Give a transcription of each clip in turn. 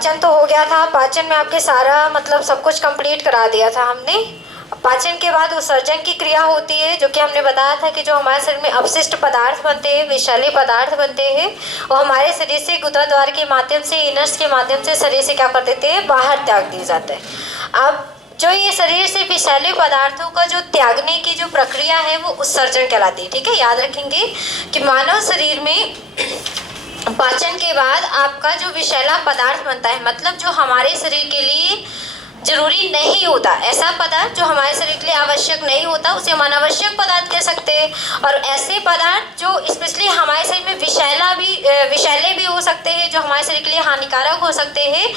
पाचन तो हो गया था, पाचन में आपके सारा मतलब सब कुछ कंप्लीट करा दिया था हमने। पाचन के बाद उत्सर्जन की क्रिया होती है, जो कि हमने बताया था कि जो हमारे शरीर में अपशिष्ट पदार्थ बनते हैं, विषैले पदार्थ बनते हैं, वो हमारे शरीर से गुदाद्वार के माध्यम से, इनर्स के माध्यम से शरीर से क्या कर देते हैं, बाहर त्याग दिए जाते हैं। अब जो ये शरीर से विषैले पदार्थों का जो त्यागने की जो प्रक्रिया है वो उत्सर्जन कहलाती है। ठीक है, याद रखेंगे कि मानव शरीर में पाचन के बाद आपका जो विषैला पदार्थ बनता है, मतलब जो हमारे शरीर के लिए जरूरी नहीं होता, ऐसा पदार्थ जो हमारे शरीर के लिए आवश्यक नहीं होता, उसे हम अनावश्यक पदार्थ कह सकते हैं। और ऐसे पदार्थ जो स्पेशली हमारे शरीर में विषैले भी हो सकते हैं, जो हमारे शरीर के लिए हानिकारक हो सकते हैं।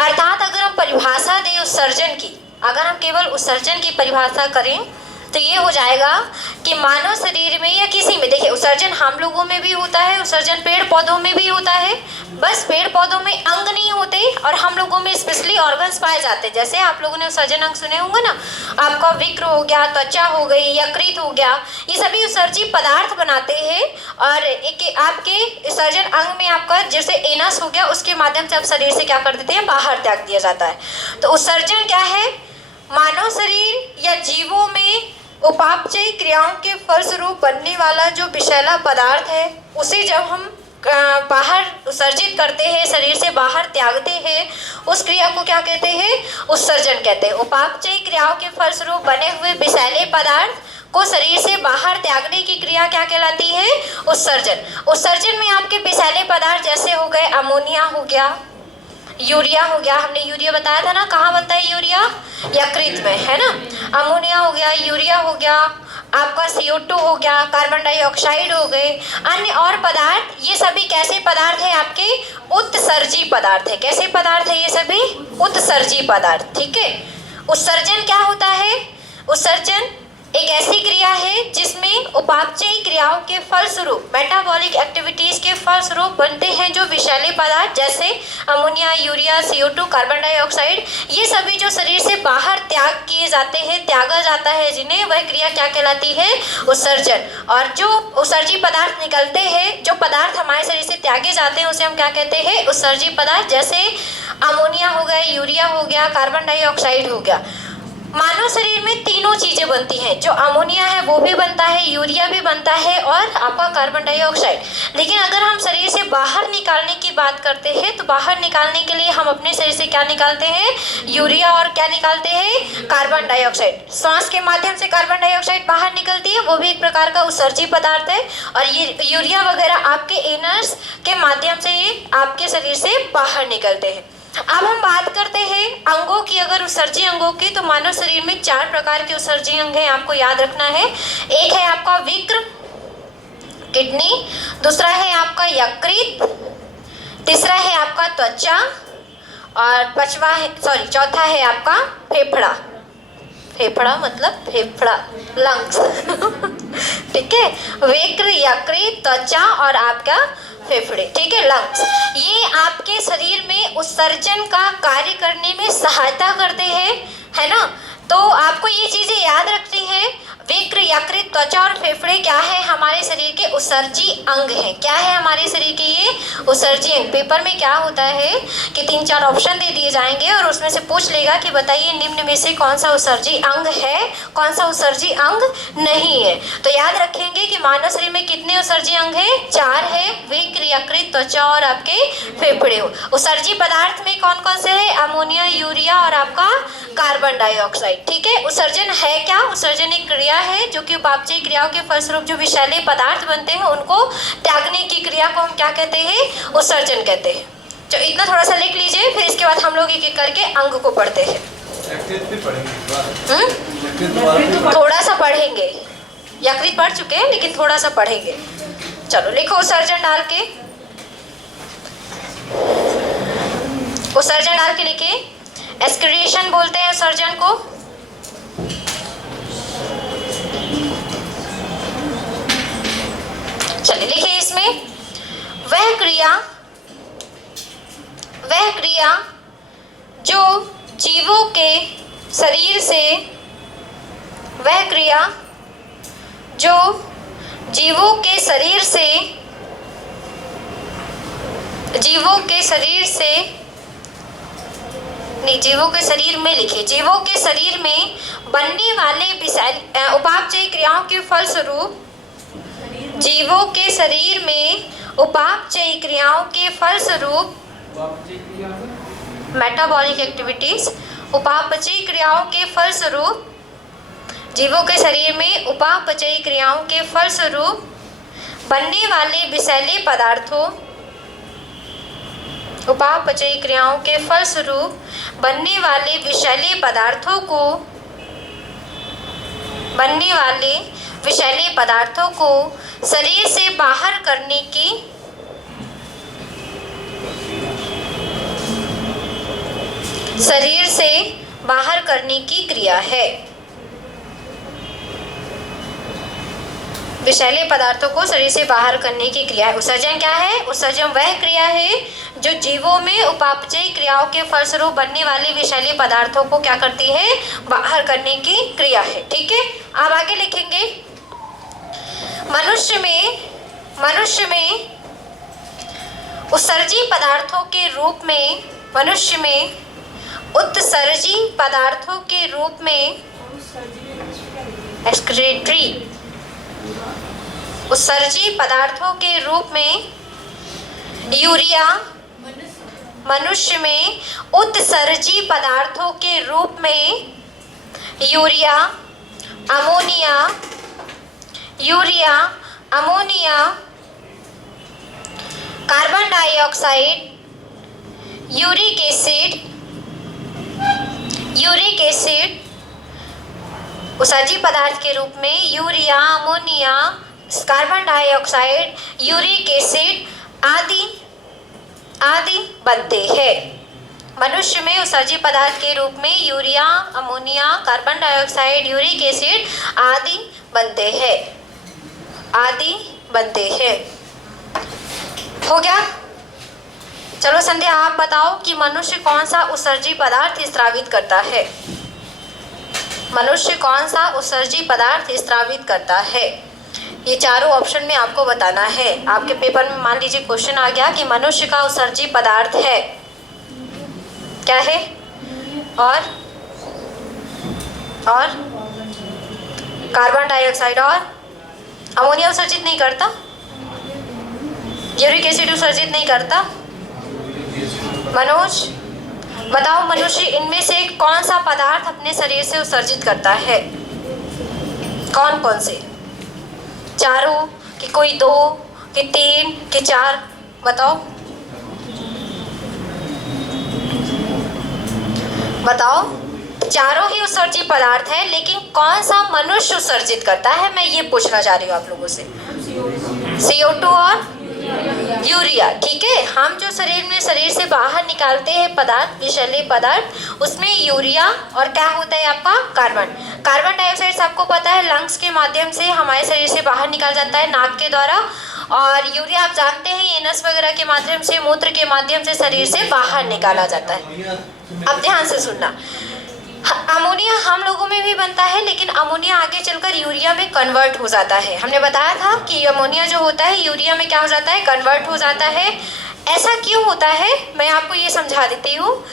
अर्थात अगर हम परिभाषा दें उत्सर्जन की, अगर हम केवल उत्सर्जन की परिभाषा करें तो ये हो जाएगा कि मानव शरीर में या किसी में, देखिए उत्सर्जन हम लोगों में भी होता है, उत्सर्जन पेड़ पौधों में भी होता है, बस पेड़ पौधों में अंग नहीं होते और हम लोगों में स्पेशली ऑर्गन्स पाए जाते हैं। जैसे आप लोगों ने उत्सर्जन अंग सुने होंगे ना, आपका विक्र हो गया, त्वचा हो गई, यकृत हो गया, ये सभी उत्सर्जी पदार्थ बनाते हैं। और एक आपके उत्सर्जन अंग में आपका जैसे एनस हो गया, उसके माध्यम से आप शरीर से क्या कर देते हैं, बाहर त्याग दिया जाता है। तो उत्सर्जन क्या है, मानव शरीर या जीवों में उपापचयी क्रियाओं के फलस्वरूप बनने वाला जो विषैला पदार्थ है, उसे जब हम बाहर उत्सर्जित करते हैं, शरीर से बाहर त्यागते हैं, उस क्रिया को क्या कहते हैं, उत्सर्जन कहते हैं। उपापचयी क्रियाओं के फलस्वरूप बने हुए विषैले पदार्थ को शरीर से बाहर त्यागने की क्रिया क्या कहलाती है, उत्सर्जन। उत्सर्जन में आपके विषैले पदार्थ जैसे हो गए अमोनिया हो गया, यूरिया हो गया, हमने यूरिया बताया था ना, कहाँ बनता है यूरिया, यकृत में, है ना। अमोनिया हो गया, यूरिया हो गया, आपका CO2 हो गया, कार्बन डाइऑक्साइड हो गए, अन्य और पदार्थ, ये सभी कैसे पदार्थ है, आपके उत्सर्जी पदार्थ है। कैसे पदार्थ है ये सभी, उत्सर्जी पदार्थ। ठीक है, उत्सर्जन क्या होता है, उत्सर्जन एक ऐसी क्रिया है जिसमें उपापचयी क्रियाओं के फलस्वरूप, मेटाबॉलिक एक्टिविटीज के फलस्वरूप बनते हैं जो विषैले पदार्थ, जैसे ammonia, urea, CO2, carbon dioxide, ये सभी जो शरीर से बाहर त्याग किए जाते हैं, त्यागा जाता है जिन्हें, वह क्रिया क्या कहलाती है, उत्सर्जन। और जो उत्सर्जी पदार्थ निकलते हैं, जो पदार्थ हमारे शरीर से त्यागे जाते हैं, उसे हम क्या कहते हैं, उत्सर्जी पदार्थ। जैसे अमोनिया हो गया, यूरिया हो गया, कार्बन डाइऑक्साइड हो गया। मानव शरीर में तीनों चीजें बनती हैं, जो अमोनिया है वो भी बनता है, यूरिया भी बनता है, और आपका कार्बन डाइऑक्साइड। लेकिन अगर हम शरीर से बाहर निकालने की बात करते हैं, तो बाहर निकालने के लिए हम अपने शरीर से क्या निकालते हैं, यूरिया, और क्या निकालते हैं, कार्बन डाइऑक्साइड। सांस के माध्यम से कार्बन डाइऑक्साइड बाहर निकलती है, वो भी एक प्रकार का उत्सर्जी पदार्थ है। और ये यूरिया वगैरह आपके एनर्स के माध्यम से ये आपके शरीर से बाहर निकलते हैं। अब हम बात करते हैं अंगों की, अगर उत्सर्जी अंगों की, तो मानव शरीर में 4 प्रकार के उत्सर्जी अंग हैं, आपको याद रखना है। एक है आपका विक्र, किडनी, दूसरा है आपका यकृत, तीसरा है आपका त्वचा, और चौथा है आपका फेफड़ा। फेफड़ा मतलब फेफड़ा, लंग्स। ठीक है, विक्र, यकृत, त्वचा और आपका फेफड़े, ठीक है, लंग्स। ये आपके शरीर में उत्सर्जन का कार्य करने में सहायता करते हैं, है ना। तो आपको ये चीजें याद रखनी है, विक्र, यकृत, त्वचा और फेफड़े क्या है, हमारे शरीर के उत्सर्जी अंग हैं। क्या है हमारे शरीर के ये उत्सर्जी अंग। पेपर में क्या होता है कि 3-4 ऑप्शन दे दिए जाएंगे और उसमें से पूछ लेगा कि बताइए निम्न में से कौन सा उत्सर्जी अंग है, कौन सा उत्सर्जी अंग नहीं है। तो याद रखेंगे कि मानव शरीर में कितने उत्सर्जी अंग है, 4 है, विक्र, यकृत, त्वचा और आपके फेफड़े हो। उत्सर्जी पदार्थ में कौन कौन से है, अमोनिया, यूरिया और आपका कार्बन डाइऑक्साइड। ठीक है, उत्सर्जन है क्या, उत्सर्जन एक क्रिया है जो कि उपापचयी क्रियाओं के फलस्वरूप जो विषैले पदार्थ बनते हैं उनको त्यागने की क्रिया को हम क्या कहते हैं, उत्सर्जन कहते हैं। तो इतना थोड़ा सा लिख लीजिए, फिर इसके बाद हम लोग एक एक करके अंग को पढ़ते हैं। थोड़ा सा पढ़ेंगे, यकृत पढ़ चुके हैं लेकिन थोड़ा सा पढ़ेंगे। चलो लिखो उत्सर्जन डाल के, उत्सर्जन डाल के लिखिए। एक्सक्रीशन बोलते हैं उत्सर्जन को। चलिए लिखिए इसमें, वह क्रिया जो जीवों के शरीर से, वह क्रिया जो जीवों के शरीर से नहीं, जीवों के शरीर में लिखिए। जीवों के शरीर में बनने वाले विषैले उपापचयी क्रियाओं के फलस्वरूप, जीवों के शरीर में उपापचयी क्रियाओं के फलस्वरूप, मेटाबॉलिक एक्टिविटीज, उपापचयी क्रियाओं के फलस्वरूप, जीवों के शरीर में उपापचयी क्रियाओं के फलस्वरूप बनने वाले विषैले पदार्थों, उपापचयी क्रियाओं के फलस्वरूप बनने वाले विषैले पदार्थों को, बनने वाले विषैले पदार्थों को शरीर से बाहर करने की, शरीर से बाहर करने की क्रिया है। विषैले पदार्थों को शरीर से बाहर करने की क्रिया है। उत्सर्जन क्या है? उत्सर्जन वह क्रिया है जो जीवों में उपापचयी क्रियाओं के फलस्वरूप बनने वाले विषैले पदार्थों को क्या करती है? बाहर करने की क्रिया है। ठीक है, अब आगे लिखेंगे। मनुष्य में उत्सर्जी पदार्थों के रूप में, मनुष्य में उत्सर्जी पदार्थों के रूप में, एक्सक्रीटरी, उत्सर्जी पदार्थों के रूप में यूरिया, मनुष्य में उत्सर्जी पदार्थों के रूप में urea, ammonia, carbon dioxide, uric acid, उत्सर्जी पदार्थ के रूप में urea, ammonia, carbon dioxide, uric acid आदि बनते हैं। मनुष्य में उत्सर्जी पदार्थ के रूप में urea, ammonia, carbon dioxide, uric acid आदि बनते हैं। हो गया? चलो संध्या, आप बताओ कि मनुष्य कौन सा उत्सर्जी पदार्थ स्रावित करता है? मनुष्य कौन सा उत्सर्जी पदार्थ स्रावित करता है? ये चारों ऑप्शन में आपको बताना है। आपके पेपर में मान लीजिए क्वेश्चन आ गया कि मनुष्य का उत्सर्जी पदार्थ है, क्या है? और कार्बन डाइऑक्साइड और अमोनिया उत्सर्जित नहीं करता, यूरिक एसिड उत्सर्जित नहीं करता। मनोज बताओ, मनुष्य इनमें से कौन सा पदार्थ अपने शरीर से उत्सर्जित करता है? कौन कौन से? चारों कि कोई दो कि तीन कि चार? बताओ बताओ। चारों ही उत्सर्जित पदार्थ है, लेकिन कौन सा मनुष्य उत्सर्जित करता है, मैं ये पूछना चाह रही हूँ आप लोगों से। CO2 और यूरिया। ठीक है, हम जो शरीर से बाहर निकालते हैं पदार्थ, विषैले पदार्थ, उसमें यूरिया और क्या होता है आपका? कार्बन डाइऑक्साइड सबको पता है लंग्स के माध्यम से हमारे शरीर से बाहर निकाल जाता है, नाक के द्वारा। और यूरिया आप जानते हैं एनस वगैरह के माध्यम से, मूत्र के माध्यम से शरीर से बाहर निकाला जाता है। अब ध्यान से सुनना, अमोनिया हम लोगों में भी बनता है, लेकिन अमोनिया आगे चलकर यूरिया में कन्वर्ट हो जाता है। हमने बताया था कि अमोनिया जो होता है यूरिया में क्या हो जाता है? कन्वर्ट हो जाता है। ऐसा क्यों होता है, मैं आपको ये समझा देती हूँ।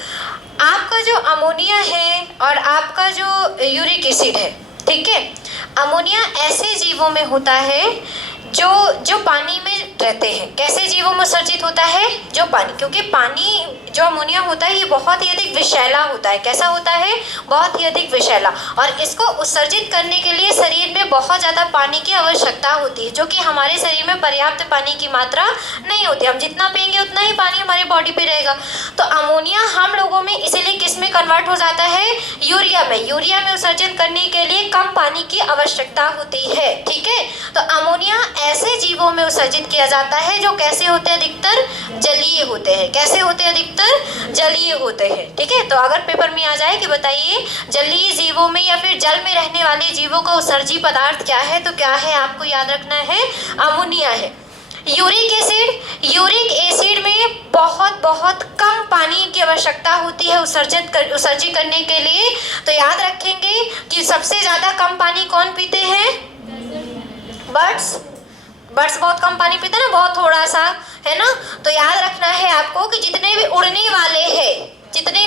आपका जो अमोनिया है और आपका जो यूरिक एसिड है, ठीक है, अमोनिया ऐसे जीवों में होता है जो पानी में रहते हैं। कैसे जीवों में उत्सर्जित होता है? जो पानी, क्योंकि पानी जो अमोनिया होता है ये बहुत ही अधिक विषैला होता है। कैसा होता है? बहुत ही अधिक विषैला। और इसको उत्सर्जित करने के लिए शरीर में बहुत ज़्यादा पानी की आवश्यकता होती है, जो कि हमारे शरीर में पर्याप्त पानी की मात्रा नहीं होती। हम जितना पिएंगे उतना ही पानी हमारे बॉडी पे रहेगा। तो अमोनिया हम लोगों में इसीलिए किस में कन्वर्ट हो जाता है? यूरिया में। यूरिया में उत्सर्जन करने के लिए कम पानी की आवश्यकता होती है। ठीक है, तो अमोनिया ऐसे जीवों में उत्सर्जित किया जाता है जो कैसे होते हैं? अधिकतर जलीय होते हैं। कैसे होते हैं? अधिकतर जलीय होते हैं। ठीक है, तो अगर पेपर में आ जाए कि बताइए जलीय जीवों में या फिर जल में रहने वाले जीवों का उत्सर्जी पदार्थ क्या है, तो क्या है? आपको याद रखना है अमोनिया है। यूरिक एसिड में बहुत कम पानी की आवश्यकता होती है उत्सर्जित करने के लिए। तो याद रखेंगे कि सबसे ज़्यादा कम पानी कौन पीते हैं? बर्ड्स बहुत कम पानी पीते हैं ना, बहुत थोड़ा सा, है ना। तो याद रखना है आपको कि जितने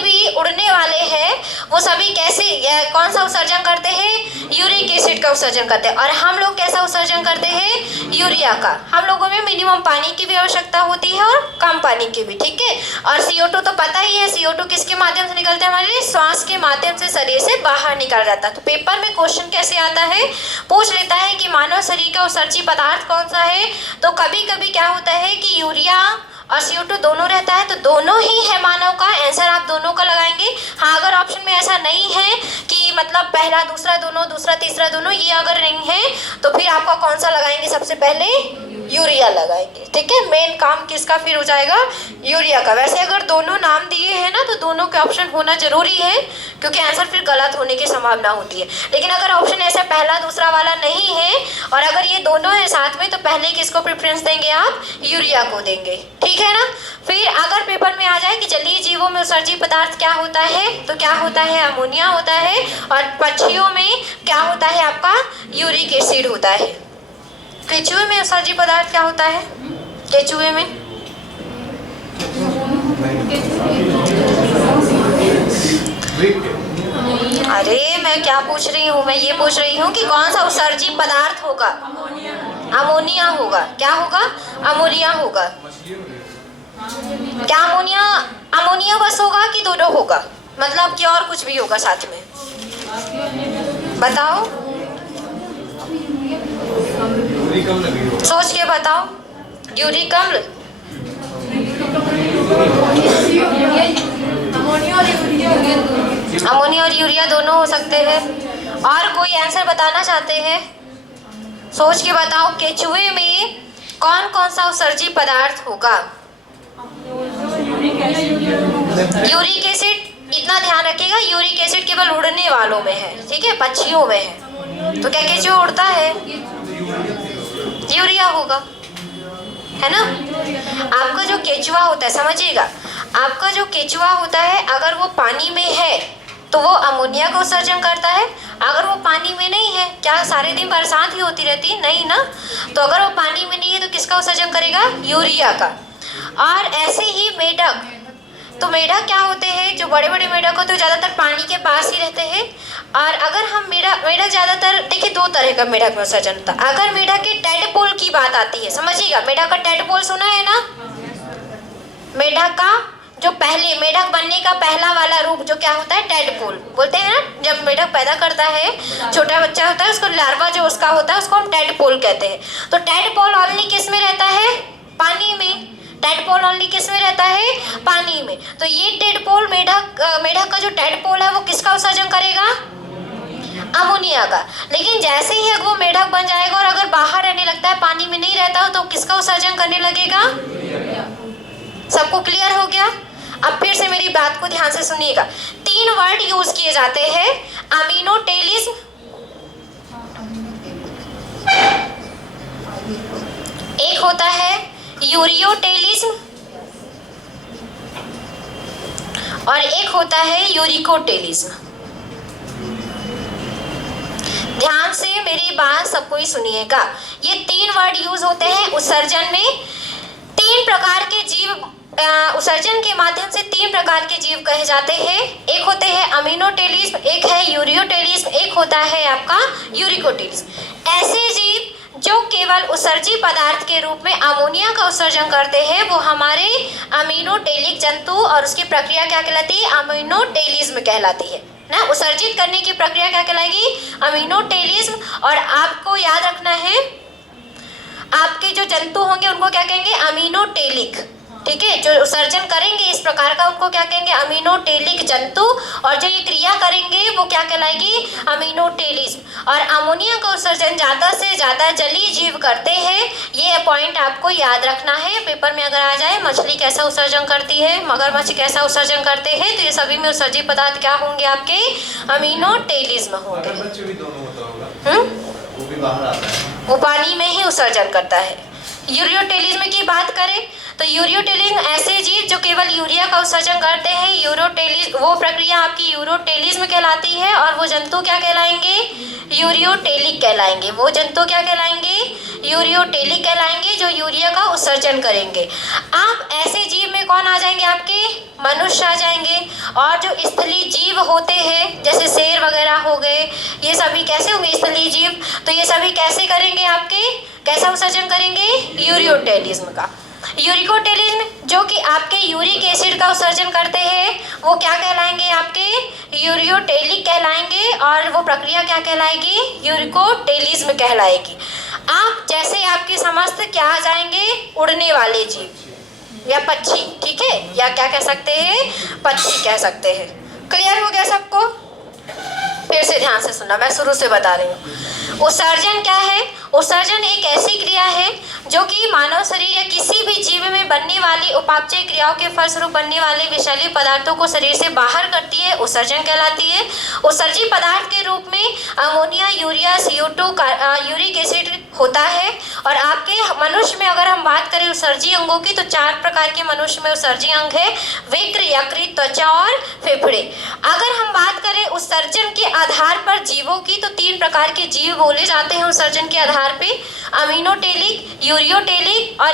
भी उड़ने वाले हैं वो सभी कैसे कौन सा उत्सर्जन करते हैं? यूरिक एसिड का उत्सर्जन करते हैं। और हम लोग कैसा उत्सर्जन करते हैं? यूरिया का। हम लोगों में मिनिमम पानी की भी आवश्यकता होती है और कम पानी की भी, ठीक है। और CO2 तो पता ही है, CO2 किसके माध्यम से निकलता है? हमारे श्वास के माध्यम से शरीर से बाहर निकल जाता है। तो पेपर में क्वेश्चन कैसे आता है? पूछ लेता है कि मानव शरीर का उत्सर्जी पदार्थ कौन सा है। तो कभी कभी क्या होता है कि यूरिया और CO2 दोनों रहता है, तो दोनों ही है मानव का। आंसर आप दोनों का लगाएंगे। हाँ, अगर ऑप्शन में ऐसा नहीं है कि मतलब पहला दूसरा दोनों, दूसरा तीसरा दोनों, ये अगर नहीं है तो फिर आपका कौन सा लगाएंगे? सबसे पहले यूरिया लगाएंगे, ठीक है। मेन काम किसका फिर हो जाएगा? यूरिया का। वैसे अगर दोनों नाम दिए हैं ना तो दोनों के ऑप्शन होना जरूरी है, क्योंकि आंसर फिर गलत होने की संभावना होती है। लेकिन अगर ऑप्शन ऐसा पहला दूसरा वाला नहीं है और अगर ये दोनों है साथ में, तो पहले किसको प्रेफरेंस देंगे आप? यूरिया को देंगे, ठीक है ना। फिर अगर पेपर में आ जाए कि जलीय जीवों में उत्सर्जी पदार्थ क्या होता है, तो क्या होता है? अमोनिया होता है। और पक्षियों में क्या होता है? आपका यूरिक एसिड होता है। केचुए में उत्सर्जी पदार्थ क्या होता है? केचुए में अरे मैं क्या पूछ रही हूँ? मैं ये पूछ रही हूँ कि कौन सा उत्सर्जी पदार्थ होगा? अमोनिया होगा। क्या होगा? अमोनिया होगा। क्या अमोनिया बस होगा कि दोनों होगा? मतलब कि और कुछ भी होगा साथ में? बताओ, सोच के बताओ। यूरिक अम्ल, अमोनिया और यूरिया दोनों हो सकते हैं। और कोई आंसर बताना चाहते हैं? सोच के बताओ। केचुए में कौन कौन सा उत्सर्जी पदार्थ होगा? Uric acid. इतना ध्यान रखिएगा, यूरिक एसिड केवल उड़ने वालों में है, ठीक है, पक्षियों में है। तो क्या केचुआ उड़ता है? यूरिया होगा, है ना। आपका जो केचुआ होता है, समझिएगा, आपका जो केचुआ होता है अगर वो पानी में है तो वो अमोनिया का उत्सर्जन करता है। अगर वो पानी में नहीं है, क्या सारे दिन बरसात ही होती रहती है? नहीं ना। तो अगर वो पानी में नहीं है तो किसका उत्सर्जन करेगा? यूरिया का। और ऐसे ही मेढक, तो मेढक क्या होते हैं? जो बड़े बड़े मेढक होते हैं ज़्यादातर पानी के पास ही रहते हैं। और अगर हम मेढक ज़्यादातर देखिए, दो तरह का मेढक में उत्सर्जन होता है। अगर मेढक के टेडपोल की बात आती है, समझिएगा, मेढक का टेडपोल सुना है ना? मेढक का जो पहले मेढक बनने का पहला वाला रूप जो क्या होता है? टेडपोल बोलते हैं ना। जब मेढक पैदा करता है, छोटा बच्चा होता है, उसको लार्वा जो उसका होता है उसको हम टेडपोल कहते हैं। तो टेडपोल ओनली किस में रहता है? पानी में। टेडपोल ओनली किस में रहता है? पानी में। तो ये टेडपोल मेढक का जो टेडपोल है वो किसका उत्सर्जन करेगा? अमोनिया का। लेकिन जैसे ही वो मेढक बन जाएगा और अगर बाहर रहने लगता है, पानी में नहीं रहता हो, तो किसका उत्सर्जन करने लगेगा? सबको क्लियर हो गया? अब फिर से मेरी बात को ध्यान से सुनिएगा। 3 वर्ड यूज किए जाते हैं। अमीनोटेलिज्म, एक होता है यूरियोटेलिज्म और एक होता है यूरिकोटेलिज्म। ध्यान से मेरी बात सबको ही सुनिएगा। ये 3 वर्ड यूज होते हैं उत्सर्जन में। 3 प्रकार के जीव उत्सर्जन के माध्यम से 3 प्रकार के जीव कहे जाते हैं। एक होते हैं अमीनोटेलिज्म, एक है यूरियोटेलिज्म, एक होता है आपका यूरिकोटेलिज्म। ऐसे जीव जो केवल उत्सर्जी पदार्थ के रूप में अमोनिया का उत्सर्जन करते हैं वो हमारे अमीनोटेलिक जंतु, और उसकी प्रक्रिया क्या कहलाती है? अमीनोटेलिज्म कहलाती है ना। उत्सर्जित करने की प्रक्रिया क्या कहलाएगी? अमीनोटेलिज्म। और आपको याद रखना है, आपके जो जंतु होंगे उनको क्या कहेंगे? अमीनोटेलिक, ठीक है। जो उत्सर्जन करेंगे इस प्रकार का उनको क्या कहेंगे? अमीनोटेलिक जंतु। और जो ये क्रिया करेंगे वो क्या कहलाएगी? अमीनोटेलिज्म। और अमोनिया का उत्सर्जन ज़्यादा से ज़्यादा जलीय जीव करते हैं। ये पॉइंट आपको याद रखना है। पेपर में अगर आ जाए मछली कैसा उत्सर्जन करती है, मगरमच्छ कैसा उत्सर्जन करते हैं, तो ये सभी में उत्सर्जित पदार्थ क्या होंगे? आपके अमीनोटेलिज्म होंगे। वो पानी में ही उत्सर्जन करता है। यूरियोटेलिज्म की बात करें तो यूरियोटेलिज्म ऐसे जीव जो केवल यूरिया का उत्सर्जन करते हैं, यूरोटेलिज्म वो प्रक्रिया आपकी यूरोटेलिज्म कहलाती है। और वो जंतु क्या कहलाएंगे? यूरियोटेलिक कहलाएंगे। वो जंतु क्या कहलाएंगे? यूरियोटेलिक कहलाएंगे, जो यूरिया का उत्सर्जन करेंगे। आप ऐसे जीव में कौन आ जाएंगे? आपके मनुष्य आ जाएंगे। और जो स्थलीय जीव होते हैं जैसे शेर वगैरह हो गए, ये सभी कैसे होंगे? स्थलीय जीव। तो ये सभी कैसे करेंगे? आपके कैसा उत्सर्जन करेंगे? यूरियोटेलिज्म का। यूरिकोटेलिज्म जो कि आपके यूरिक एसिड का उत्सर्जन करते हैं, वो क्या कहलाएंगे? आपके यूरियोटेलिक कहलाएंगे। और वो प्रक्रिया क्या कहलाएगी? यूरिकोटेलिज्म कहलाएगी। आप जैसे आपके समस्त क्या आ जाएंगे? उड़ने वाले जीव या पक्षी, ठीक है, या क्या कह सकते हैं? पक्षी कह सकते हैं। क्लियर हो गया सबको? फिर से ध्यान से सुनना, मैं शुरू से बता रही हूँ। उत्सर्जन क्या है? उत्सर्जन एक ऐसी क्रिया है जो कि मानव शरीर या किसी भी जीव में बनने वाली उपापचय क्रियाओं के फलस्वरूप बनने वाले विषैले पदार्थों को शरीर से बाहर करती है, उत्सर्जन कहलाती है। उत्सर्जी पदार्थ के रूप में ammonia, urea, CO2, uric acid होता है। और आपके मनुष्य में अगर हम बात करें उत्सर्जी अंगों की, तो 4 प्रकार के मनुष्य में उत्सर्जी अंग है: वृक्क, यकृत, त्वचा और फेफड़े। अगर हम बात करें उत्सर्जन के आधार पर जीवों की, तो 3 प्रकार के जीव बोले जाते हैं उत्सर्जन के आधार पे: अमीनोटेलिक, यूरियोटेलिक और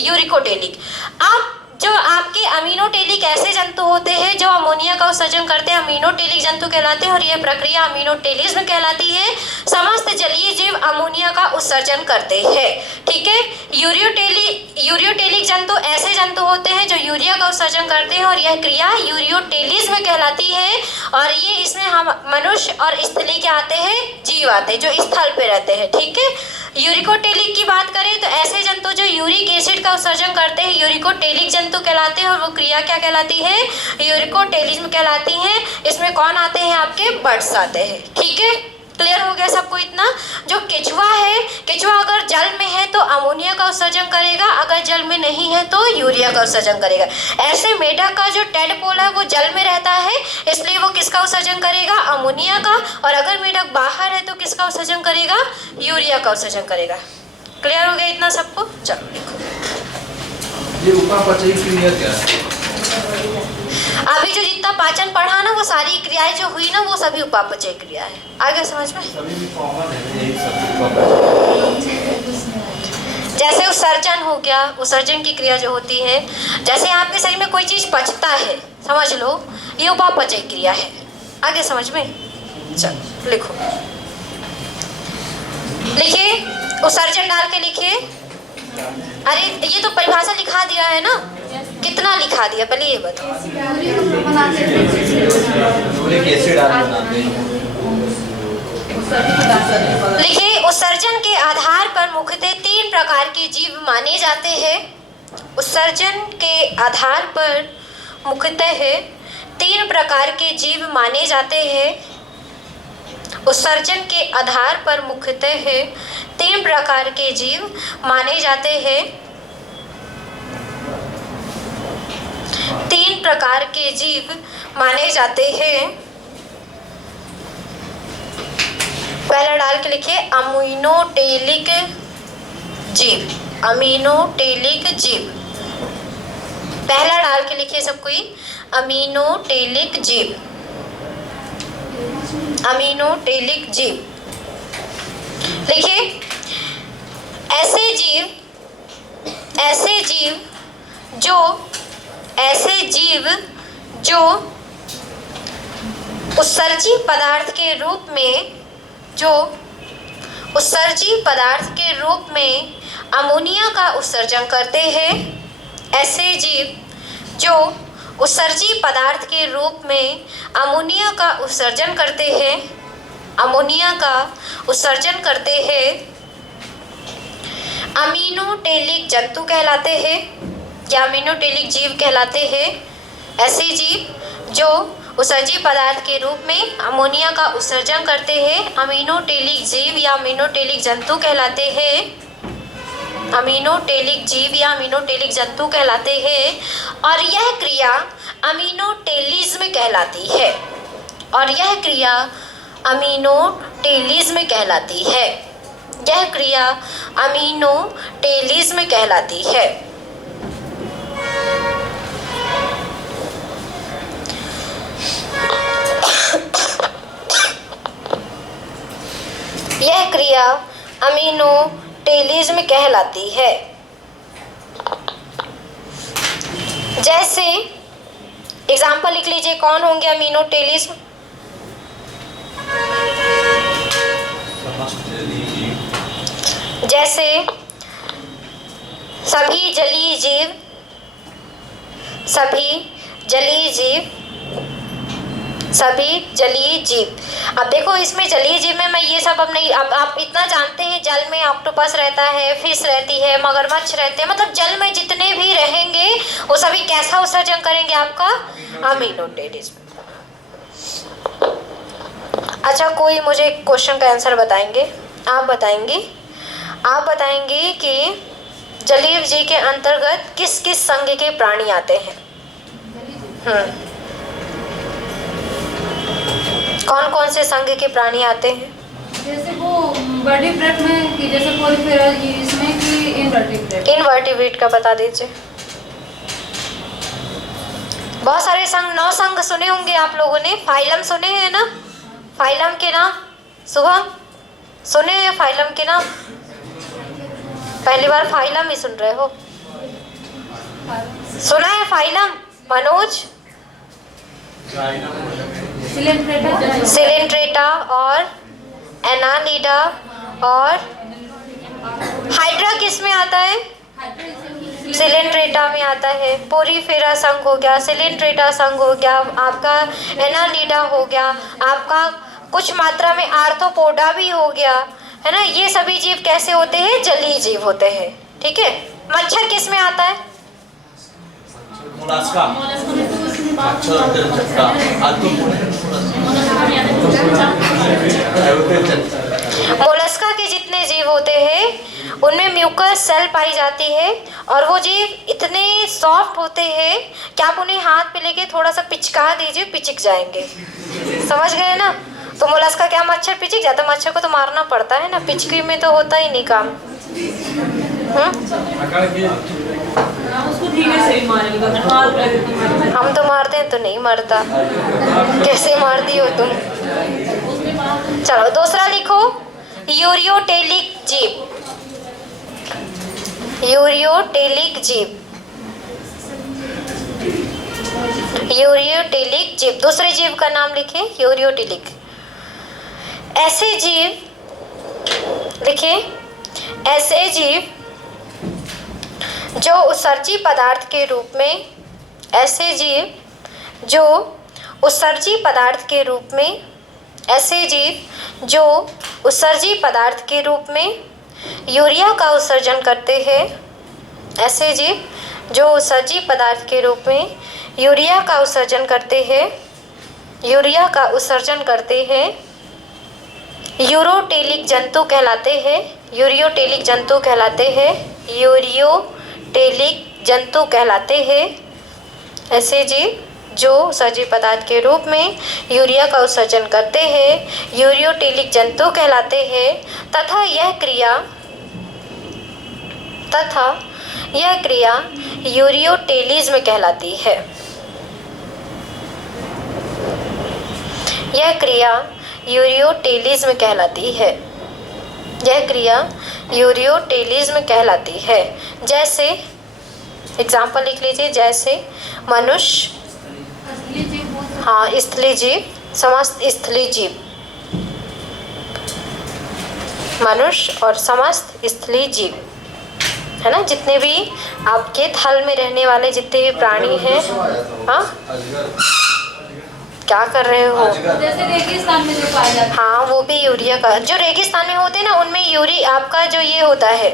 यूरिकोटेलिक। अब जो आपके अमीनोटेलिक ऐसे जंतु होते हैं जो अमोनिया का उत्सर्जन करते हैं, अमीनोटेलिक जंतु कहलाते हैं। और यह प्रक्रिया अमीनोटेलिज्म कहलाती है। समस्त जलीय जीव अमोनिया का उत्सर्जन करते हैं, ठीक है। यूरियोटेलिक जंतु ऐसे जंतु होते हैं जो यूरिया का उत्सर्जन करते हैं, और यह क्रिया यूरियोटेलिज्म कहलाती है। और ये इसमें हम मनुष्य और स्थलीय क्या आते हैं? जीव आते हैं जो स्थल पे रहते हैं, ठीक है। यूरिकोटेलिक की बात करें तो ऐसे जंतु जो यूरिक एसिड का उत्सर्जन करते हैं यूरिकोटेलिक जंतु कहलाते हैं। और वो क्रिया क्या कहलाती है? यूरिकोटेलिज्म कहलाती है। इसमें कौन आते हैं? आपके बर्ड्स आते हैं, ठीक है। क्लियर हो गया सबको इतना? जो केचुआ है, केचुआ अगर जल में है तो अमोनिया का उत्सर्जन करेगा, अगर जल में नहीं है तो यूरिया का उत्सर्जन करेगा। ऐसे मेढक का जो टेडपोल है वो जल में रहता है, इसलिए वो किसका उत्सर्जन करेगा? अमोनिया का। और अगर मेढक बाहर है तो किसका उत्सर्जन करेगा? यूरिया का उत्सर्जन करेगा। क्लियर हो गया इतना सबको? चलो लिखो। ये उपापचयी क्रिया क्या है? अभी जो जितना पाचन पढ़ा ना, वो सारी क्रियाएं जो हुई ना, वो सभी उपापचय क्रिया है। आगे समझ में? सभी में कॉमन है, यही सब उपापचय। जैसे उत्सर्जन हो गया, उत्सर्जन की क्रिया जो होती है, जैसे आपके शरीर में कोई चीज पचता है, समझ लो, ये उपापचय क्रिया है। आगे समझ में? चलो लिखो, लिखिए, उत्सर्जन डाल के लिखिए। अरे ये तो परिभाषा लिखा दिया है ना, कितना लिखा दिया पहले ये बताओ। लिखिए, उत्सर्जन के आधार पर मुख्यतः 3 प्रकार के जीव माने जाते हैं। उत्सर्जन के आधार पर मुख्यतः 3 प्रकार के जीव माने जाते हैं। उत्सर्जन के आधार पर मुख्यतः 3 प्रकार के जीव माने जाते हैं। 3 प्रकार के जीव माने जाते हैं। पहला डाल के लिखिए, अमीनोटेलिक जीव। अमीनोटेलिक जीव पहला डाल के लिखिए सब कोई, अमीनोटेलिक जीव। अमीनोटेलिक जीव लिखिए, ऐसे जीव जो उत्सर्जी पदार्थ के रूप में अमोनिया का उत्सर्जन करते हैं। ऐसे जीव जो उत्सर्जी पदार्थ के रूप में अमोनिया का उत्सर्जन करते हैं, अमोनिया का उत्सर्जन करते हैं, अमीनोटेलिक जंतु कहलाते हैं या अमीनोटेलिक जीव कहलाते हैं। ऐसे जीव जो उत्सर्जी पदार्थ के रूप में अमोनिया का उत्सर्जन करते हैं, अमीनोटेलिक जीव या अमीनोटेलिक जंतु कहलाते हैं। अमीनोटेलिक जीव या अमीनोटेलिक जंतु कहलाते हैं। और यह क्रिया अमीनोटेलिज्म कहलाती है। और यह क्रिया अमीनोटेलिज्म कहलाती है। यह क्रिया अमीनोटेलिज्म कहलाती है। यह क्रिया अमीनोटेलिज्म कहलाती है। जैसे एग्जाम्पल लिख लीजिए, कौन होंगे अमीनोटेलिज्म? जैसे सभी जलीय जीव, सभी जलीय जीव, सभी जलीय जीव। अब देखो इसमें जलीय जीव में मैं ये सब अब नहीं, अब आप इतना जानते हैं, जल में ऑक्टोपस रहता है, फिश रहती है, मगरमच्छ रहते हैं, मतलब जल में जितने भी रहेंगे वो सभी कैसा उत्सर्जन करेंगे? आपका अमीनोटेलिज्म। अच्छा, कोई मुझे क्वेश्चन का आंसर बताएंगे? आप बताएंगे कि जलीय जीव के अंतर्गत किस किस संघ के प्राणी आते हैं? कौन कौन से संघ के प्राणी आते हैं? जैसे वो वर्टिब्रेट में कि जैसे पोरिफेरा, इसमें कि इनवर्टिब्रेट। इनवर्टिब्रेट का बता दीजिए। बहुत सारे संघ, 9 संघ सुने होंगे आप लोगों ने। फाइलम सुने हैं ना? फाइलम के नाम शुभम सुने हैं? फाइलम के नाम पहली बार फाइलम ही सुन रहे हो? सुना है फाइलम? मनोज? सिलेंट्रेटा और एनालिडा और हाइड्रा किस में आता है? सिलेंट्रेटा में आता है। पोरीफेरा संघ हो गया, सिलेंट्रेटा संघ हो गया, आपका एनालिडा हो गया, आपका कुछ मात्रा में आर्थ्रोपोडा भी हो गया, है ना? ये सभी जीव कैसे होते हैं? जलीय जीव होते हैं। ठीक है। मच्छर किस में आता है? मोलस्का। मोलस्का के जितने जीव होते हैं उनमें म्यूकस सेल पाई जाती है और वो जीव इतने सॉफ्ट होते हैं कि आप उन्हें हाथ पे लेके थोड़ा सा पिचका दीजिए, पिचक जाएंगे। समझ गए ना? तो मोलस्का क्या मच्छर पिचक जाता है? मच्छर को तो मारना पड़ता है ना, पिचकी में तो होता ही नहीं काम। उसको धीरे से ही मारेगा, हम तो मारते हैं तो नहीं मरता। कैसे मार दी हो तुम? चलो दूसरा लिखो, यूरियोटेलिक जीव। यूरियोटेलिक जीव, यूरियोटेलिक जीव। दूसरे जीव का नाम लिखे, यूरियोटेलिक। ऐसे जीव लिखे, ऐसे जीव जो उत्सर्जी पदार्थ के रूप में, ऐसे जीव जो उत्सर्जी पदार्थ के रूप में, ऐसे जीव जो उत्सर्जी पदार्थ के रूप में यूरिया का उत्सर्जन करते हैं, ऐसे जीव जो उत्सर्जी पदार्थ के रूप में यूरिया का उत्सर्जन करते हैं, यूरिया का उत्सर्जन करते हैं, यूरोटेलिक जंतु कहलाते हैं। यूरियोटेलिक जंतु कहलाते हैं। यूरियोटेलिक जंतु कहलाते हैं ऐसे जीव जो उत्सर्जी पदार्थ के रूप में यूरिया का उत्सर्जन करते हैं, यूरियोटेलिक जंतु कहलाते हैं। तथा यह क्रिया यूरियोटेलिज्म कहलाती है। यह क्रिया यूरियोटेलिज्म कहलाती है। यह क्रिया यूरियोटेलिज्म कहलाती है। जैसे एग्जाम्पल लिख लीजिए, जैसे मनुष्य, हाँ स्थलीय जीव, समस्त स्थलीय जीव, मनुष्य और समस्त स्थलीय जीव, है ना? जितने भी आपके थल में रहने वाले जितने भी प्राणी हैं। हाँ क्या कर रहे हो? जैसे रेगिस्तान में जो पाया जाता है, हाँ वो भी यूरिया का, जो रेगिस्तान में होते हैं ना उनमें आपका जो ये होता है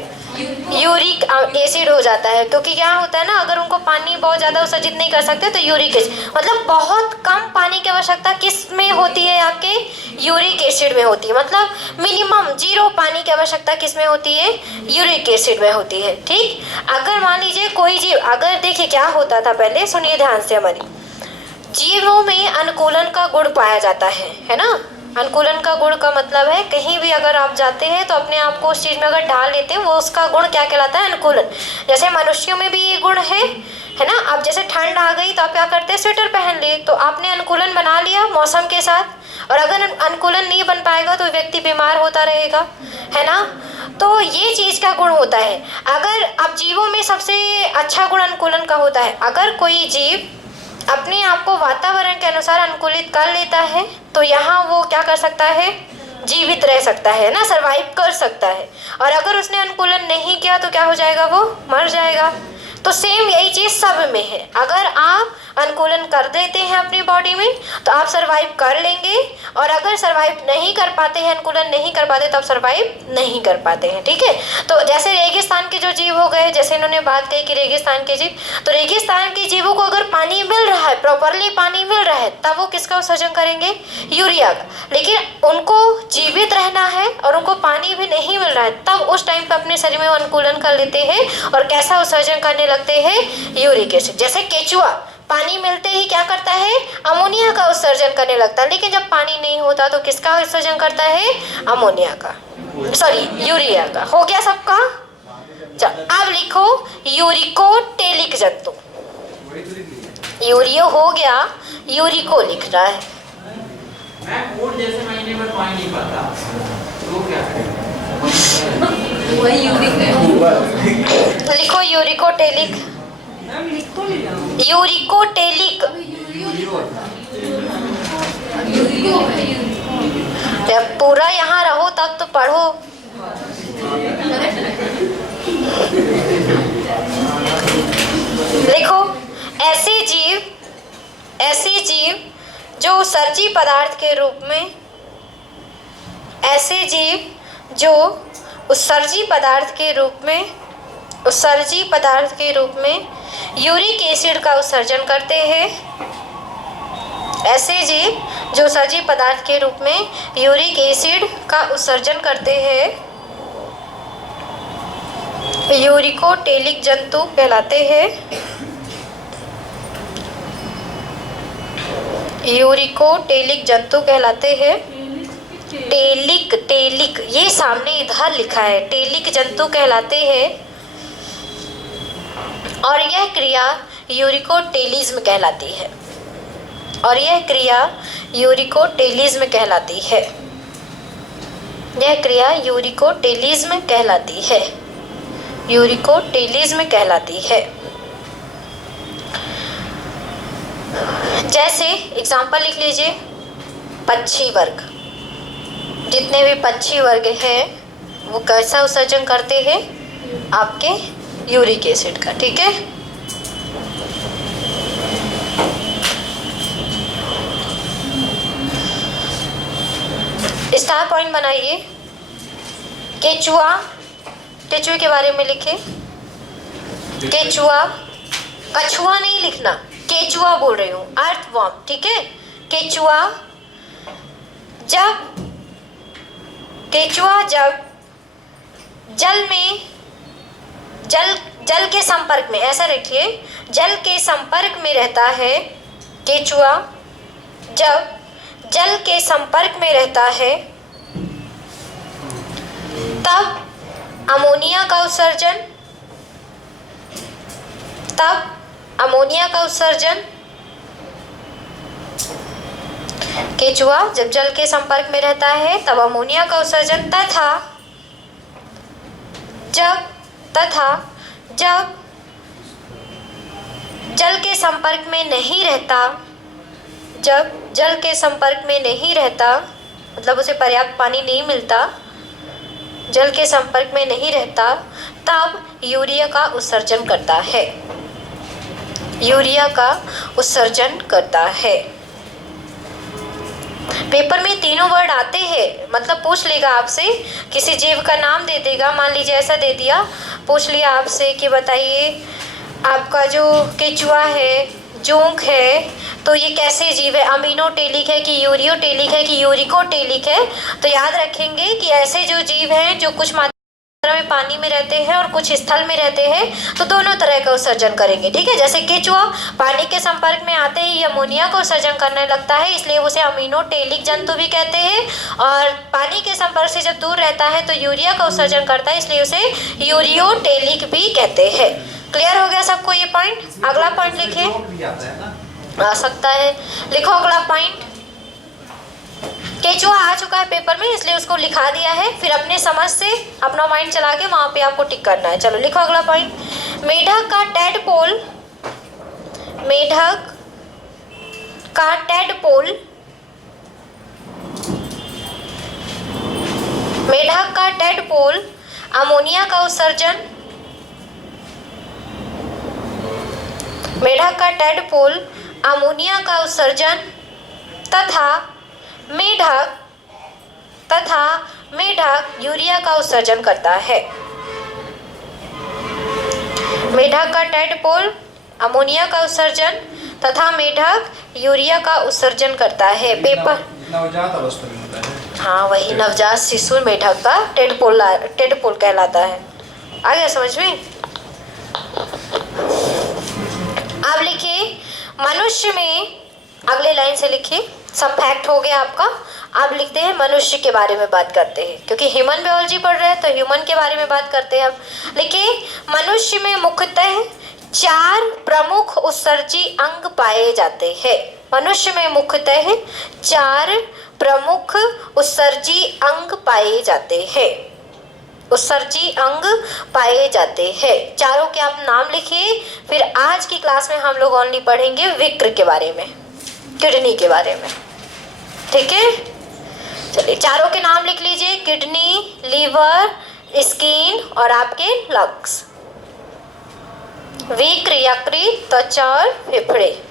यूरिक एसिड हो जाता है, क्योंकि क्या होता है ना, अगर उनको पानी बहुत ज़्यादा उत्सर्जित नहीं कर सकते तो यूरिक एसिड, मतलब बहुत कम पानी की आवश्यकता किस में होती है? आपके यूरिक एसिड में होती है। मतलब मिनिमम 0 पानी की आवश्यकता किस में होती है? यूरिक एसिड में होती है। ठीक। अगर मान लीजिए कोई जीव, अगर देखिए क्या होता था पहले, सुनिए ध्यान से, हमारी जीवों में अनुकूलन का गुण पाया जाता है ना? अनुकूलन का गुण का मतलब है कहीं भी अगर आप जाते हैं तो अपने आप को उस चीज़ में अगर ढाल लेते हैं, वो उसका गुण क्या कहलाता है? अनुकूलन। जैसे मनुष्यों में भी ये गुण है ना। अब जैसे ठंड आ गई तो आप क्या करते हैं? स्वेटर पहन लिए, तो आपने अनुकूलन बना लिया मौसम के साथ। और अगर अनुकूलन नहीं बन पाएगा तो व्यक्ति बीमार होता रहेगा, है ना। तो ये चीज़ का गुण होता है। अगर अब जीवों में सबसे अच्छा गुण अनुकूलन का होता है। अगर कोई जीव अपने आप को वातावरण के अनुसार अनुकूलित कर लेता है तो यहाँ वो क्या कर सकता है? जीवित रह सकता है ना, सर्वाइव कर सकता है। और अगर उसने अनुकूलन नहीं किया तो क्या हो जाएगा? वो मर जाएगा। तो सेम यही चीज़ सब में है। अगर आप अनुकूलन कर देते हैं अपनी बॉडी में तो आप सर्वाइव कर लेंगे, और अगर सर्वाइव नहीं कर पाते हैं, अनुकूलन नहीं कर पाते, तो आप सर्वाइव नहीं कर पाते हैं। ठीक है। तो जैसे रेगिस्तान के जो जीव हो गए, जैसे इन्होंने बात कही कि रेगिस्तान के जीव, तो रेगिस्तान के जीवों को अगर पानी मिल रहा है, प्रॉपरली पानी मिल रहा है, तब वो किसका उत्सर्जन करेंगे? यूरिया का। लेकिन उनको जीवित रहना है और उनको पानी भी नहीं मिल रहा है, तब उस टाइम पर अपने शरीर में अनुकूलन कर लेते हैं और कैसा उत्सर्जन करने लगते हैं? Uric acid. जैसे केचुआ पानी मिलते ही क्या करता है? अमोनिया का उत्सर्जन करने लगता है। लेकिन जब पानी नहीं होता तो किसका उत्सर्जन करता है? अमोनिया का, सॉरी यूरिया का। हो गया सबका? चल अब लिखो यूरिकोटेलिक जंतु। यूरियो हो गया, यूरिको लिखना है। मैं कोड जैसे महीने में पानी नहीं पाता तो क्या वही यूरिक है। लिखो यूरिकोटेलिक। यूरिकोटेलिक। जब पूरा यहाँ रहो तब तो पढ़ो। देखो ऐसे जीव जो उत्सर्जी पदार्थ के रूप में, ऐसे जीव जो उत्सर्जी पदार्थ के रूप में यूरिक एसिड का उत्सर्जन करते हैं। ऐसे जीव जो उत्सर्जी पदार्थ के रूप में यूरिक एसिड का उत्सर्जन करते हैं, यूरिकोटेलिक जंतु कहलाते हैं। यूरिकोटेलिक जंतु कहलाते हैं। टेलिक ये सामने इधर लिखा है, टेलिक जंतु कहलाते हैं। और यह क्रिया यूरिकोटेलिज्म कहलाती है। यूरिकोटेलिज्म कहलाती है। जैसे एग्जाम्पल लिख लीजिए, पक्षी वर्ग। जितने भी पक्षी वर्ग हैं वो कैसा उत्सर्जन करते हैं? आपके यूरिक एसिड का। ठीक है। स्टार पॉइंट बनाइए। केचुए के बारे में लिखे। कछुआ नहीं लिखना, केचुआ बोल रही हूँ, अर्थवॉर्म। ठीक है। केचुआ जब जल के संपर्क में, ऐसा रखिए, जल के संपर्क में रहता है। केचुआ जब जल के संपर्क में रहता है तब अमोनिया का उत्सर्जन केचुआ जब जल के संपर्क में रहता है तब अमोनिया का उत्सर्जन, तथा जब जल के संपर्क में नहीं रहता, मतलब उसे पर्याप्त पानी नहीं मिलता, जल के संपर्क में नहीं रहता, तब यूरिया का उत्सर्जन करता है। पेपर में तीनों वर्ड आते हैं, मतलब पूछ लेगा आपसे, किसी जीव का नाम दे देगा, मान लीजिए ऐसा दे दिया, पूछ लिया आपसे कि बताइए आपका जो केचुआ है, जोंक है, तो ये कैसे जीव है? अमीनोटेलिक है कि यूरियोटेलिक है कि यूरिकोटेलिक है? तो याद रखेंगे कि ऐसे जो जीव हैं जो कुछ में पानी में रहते हैं और कुछ स्थल में रहते हैं, तो दोनों तरह का उत्सर्जन करेंगे। ठीक है, जैसे केचुआ पानी के संपर्क में आते ही अमोनिया का उत्सर्जन करने लगता है, इसलिए उसे अमीनोटेलिक जंतु भी कहते हैं। और पानी के संपर्क से जब दूर रहता है तो यूरिया का उत्सर्जन करता है, इसलिए उसे यूरियोटेलिक भी कहते हैं। क्लियर हो गया सबको ये पॉइंट? अगला पॉइंट लिखिए। आ सकता है, लिखो अगला पॉइंट। केचुआ आ चुका है पेपर में, इसलिए उसको लिखा दिया है, फिर अपने समझ से अपना माइंड चला के वहां पे आपको टिक करना है। चलो लिखो अगला पॉइंट। मेढक का टेडपोल, मेढक का टेडपोल, मेढक का टेडपोल अमोनिया का उत्सर्जन, मेढक का टेडपोल अमोनिया का उत्सर्जन तथा मेढक यूरिया का उत्सर्जन करता है। मेढक का टेडपोल अमोनिया का उत्सर्जन तथा मेढक यूरिया का उत्सर्जन करता है। पेपर नवजात अवस्था में होता है। हाँ, वही नवजात शिशु मेढक का टेडपोल कहलाता है। आ गया समझ में? अब लिखिए मनुष्य में, अगले लाइन से लिखिए। सब फैक्ट हो गया आपका। अब लिखते हैं मनुष्य के बारे में बात करते हैं, क्योंकि ह्यूमन बायोलॉजी पढ़ रहे हैं तो ह्यूमन के बारे में बात करते हैं। अब लिखिए मनुष्य में मुख्यतः 4 प्रमुख उत्सर्जी अंग पाए जाते हैं। मनुष्य में मुख्यतः 4 प्रमुख उत्सर्जी अंग पाए जाते हैं। उत्सर्जी अंग पाए जाते हैं। चारों के आप नाम लिखिए। फिर आज की क्लास में हम लोग ओनली पढ़ेंगे विक्र के बारे में, किडनी के बारे में। ठीक है, चलिए चारों के नाम लिख लीजिए। किडनी, लीवर, स्किन और आपके लंग्स। विक्र, यकृत, त्वचा और फेफड़े।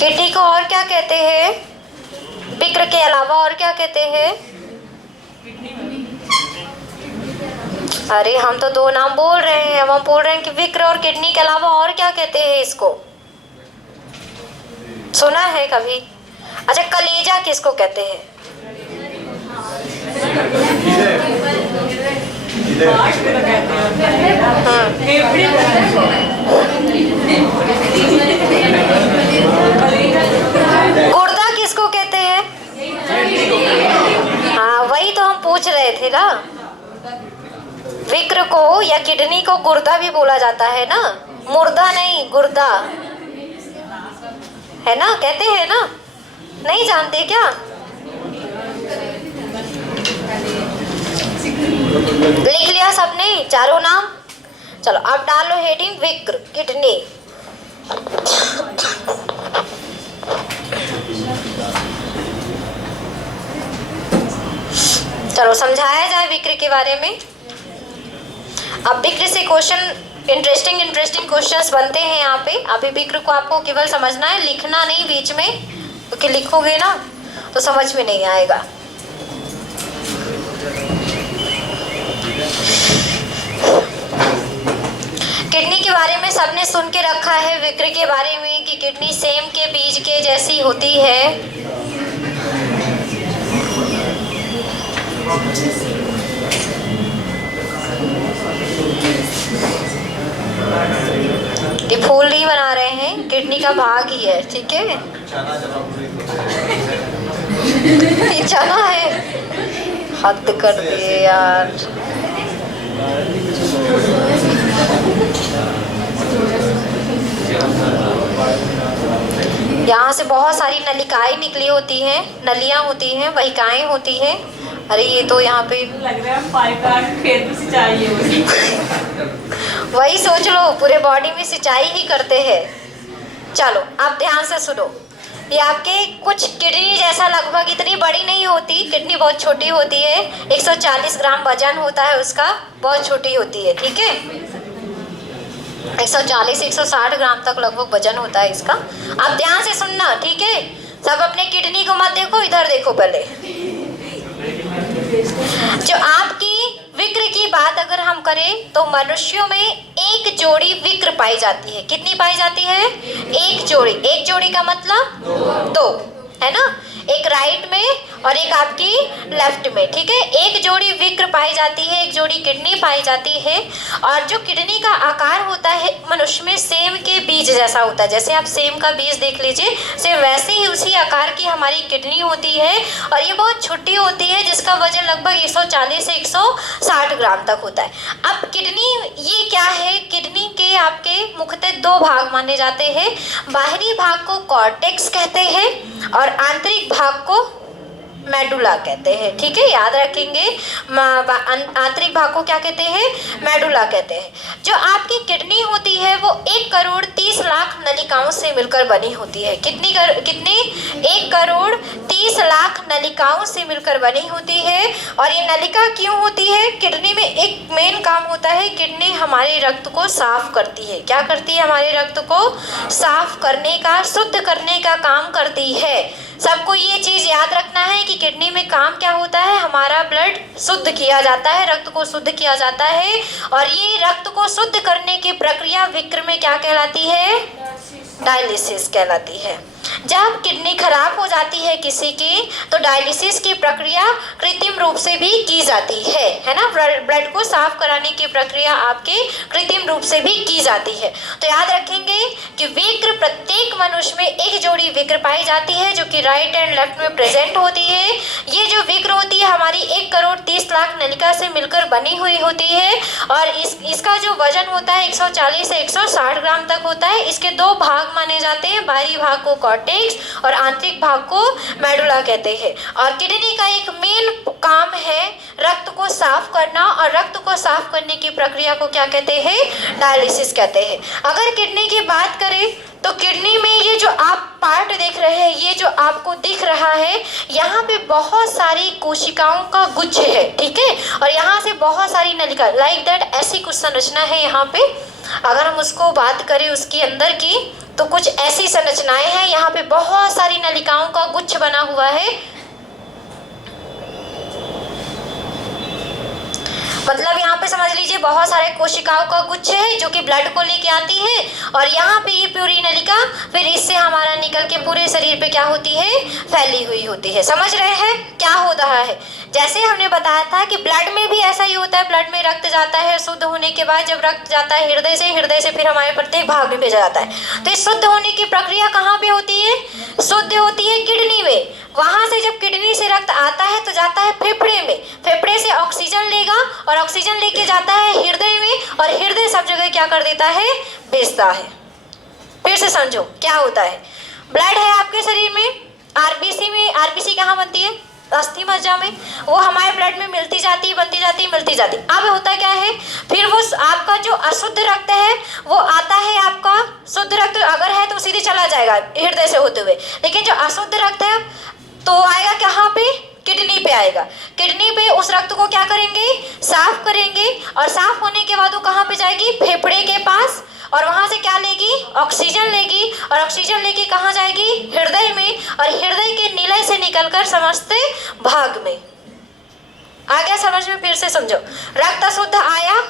किडनी को और क्या कहते हैं? विक्र के अलावा और क्या कहते हैं? अरे हम तो 2 नाम बोल रहे हैं। अब हम बोल रहे हैं कि विक्र और किडनी के अलावा और क्या कहते हैं इसको? सुना है कभी? अच्छा, कलेजा किसको कहते हैं? गुर्दा किसको कहते हैं? हाँ, वही तो हम पूछ रहे थे ना। विक्र को या किडनी को गुर्दा भी बोला जाता है ना, मुर्दा नहीं, गुर्दा है ना, कहते हैं ना। नहीं जानते क्या? लिख लिया सबने चारों नाम? चलो अब डालो हेडिंग विक्र, किडनी। चलो समझाया जाए विक्र के बारे में। अब विक्र से क्वेश्चन, इंटरेस्टिंग क्वेश्चंस बनते हैं यहाँ पे। अभी विक्र को आपको केवल समझना है, लिखना नहीं बीच में, क्योंकि लिखोगे ना तो समझ में नहीं आएगा। किडनी के बारे में सबने सुन के रखा है विक्र के बारे में कि किडनी सेम के बीज के जैसी होती है। ये फूल नहीं बना रहे हैं, किडनी का भाग ही है। ठीक है, ये चना है। हद कर दिए यार। यहाँ से बहुत सारी नलिकाएं निकली होती हैं, नलियाँ होती हैं, वहिकाएं होती हैं। अरे ये तो यहाँ पे लग रहा है पाइप खेत में सिंचाई है। वही सोच लो, पूरे बॉडी में सिंचाई ही करते हैं। चलो अब ध्यान से सुनो। ये आपके कुछ किडनी जैसा, लगभग इतनी बड़ी नहीं होती, किडनी बहुत छोटी होती है, 140 ग्राम वजन होता है उसका, बहुत छोटी होती है, ठीक है। 140-160 ग्राम तक लगभग वजन होता है इसका। आप ध्यान से सुनना, ठीक है। सब अपने किडनी को मत देखो, इधर देखो पहले। जो आपकी विक्र की बात अगर हम करें तो मनुष्यों में एक जोड़ी विक्र पाई जाती है। कितनी पाई जाती है? एक जोड़ी। एक जोड़ी का मतलब दो, है ना, एक राइट में और एक आपकी लेफ्ट में, ठीक है। एक जोड़ी विक्र पाई जाती है, एक जोड़ी किडनी पाई जाती है। और जो किडनी का आकार होता है मनुष्य में सेम के बीज जैसा होता है। जैसे आप सेम का बीज देख लीजिए, सेम वैसे ही उसी आकार की हमारी किडनी होती है और ये बहुत छोटी होती है, जिसका वजन लगभग 140 से 160 ग्राम तक होता है। अब किडनी ये क्या है? किडनी के आपके मुख्यतः दो भाग माने जाते हैं। बाहरी भाग को कॉर्टेक्स कहते हैं और आंतरिक भाग को मेडुला कहते हैं, ठीक है, याद रखेंगे। आंतरिक भाग को क्या कहते हैं? मेडुला कहते हैं। जो आपकी किडनी होती है वो 1 करोड़ 30 लाख नलिकाओं से मिलकर बनी होती है। कितनी 1 करोड़ 30 लाख नलिकाओं से मिलकर बनी होती है। और ये नलिका क्यों होती है? किडनी में एक मेन काम होता है, किडनी हमारे रक्त को साफ करती है। क्या करती है? हमारे रक्त को साफ करने का, शुद्ध करने का काम करती है। सबको ये चीज़ याद रखना है कि किडनी में काम क्या होता है, हमारा ब्लड शुद्ध किया जाता है, रक्त को शुद्ध किया जाता है। और ये रक्त को शुद्ध करने की प्रक्रिया विक्र में क्या कहलाती है? डायलिसिस कहलाती है। जब किडनी खराब हो जाती है किसी की तो डायलिसिस की प्रक्रिया कृत्रिम रूप से भी की जाती है ना। ब्लड को साफ कराने की प्रक्रिया आपके कृत्रिम रूप से भी की जाती है। तो याद रखेंगे कि विक्र, प्रत्येक मनुष्य में एक जोड़ी विक्र पाई जाती है जो कि राइट एंड लेफ्ट में प्रेजेंट होती है। ये जो विक्र होती है हमारी 1 करोड़ 30 लाख नलिका से मिलकर बनी हुई होती है और इसका जो वजन होता है 140 से 160 ग्राम तक होता है। इसके दो भाग माने जाते हैं, बाहरी भाग को कॉर्टेक्स और आंतरिक भाग को मेडुला कहते हैं। और किडनी का एक मेन काम है रक्त को साफ करना और रक्त को साफ करने की प्रक्रिया को क्या कहते हैं? डायलिसिस कहते हैं। अगर किडनी की बात करें तो किडनी में ये जो आप पार्ट देख रहे हैं, ये जो आपको दिख रहा है, यहाँ पे बहुत सारी कोशिकाओं का गुच्छ है, ठीक है। और यहाँ से बहुत सारी नलिका, लाइक दैट, ऐसी कुछ संरचना है यहाँ पे। अगर हम उसको बात करें उसके अंदर की तो कुछ ऐसी संरचनाएं हैं, यहाँ पे बहुत सारी नलिकाओं का गुच्छ बना हुआ है। मतलब यहाँ पे समझ लीजिए बहुत सारे कोशिकाओं का गुच्छ है जो कि ब्लड को लेके आती है और यहाँ पे ये पूरी नलिका फिर इससे हमारा निकल के पूरे शरीर पे क्या होती है? फैली हुई होती है। समझ रहे हैं क्या हो रहा है? जैसे हमने बताया था कि ब्लड में भी ऐसा ही होता है। ब्लड में रक्त जाता है, शुद्ध होने के बाद जब रक्त जाता है हृदय से फिर हमारे प्रत्येक भाग में भेजा जाता है। तो इस शुद्ध होने की प्रक्रिया कहाँ पे होती है? शुद्ध होती है किडनी में। वहाँ से जब किडनी से रक्त आता है तो जाता है फेफड़े में, फेफड़े से ऑक्सीजन लेगा और ऑक्सीजन लेके जाता है हृदय में और हृदय सब जगह क्या कर देता है? भेजता है। फिर से समझो क्या होता है। ब्लड है आपके शरीर में, आरबीसी में, आरबीसी कहाँ बनती है? अस्थि मज्जा में। वो हमारे ब्लड में मिलती जाती, बनती जाती, मिलती जाती। अब होता क्या है, फिर वो आपका जो अशुद्ध रक्त है वो आता है, आपका शुद्ध रक्त अगर है तो सीधे चला जाएगा हृदय से होते हुए, लेकिन जो अशुद्ध रक्त है तो आएगा कहाँ पे? किडनी पे आएगा। किडनी पे उस रक्त को क्या करेंगे? साफ करेंगे और साफ होने के बाद वो कहाँ पे जाएगी? फेफड़े के पास। और वहाँ से क्या लेगी? ऑक्सीजन लेगी और ऑक्सीजन लेके कहाँ जाएगी? हृदय में। और हृदय के निलय से निकलकर समस्त भाग में। आ गया समझ में? फिर से समझो। रक्त अशुद्ध आया,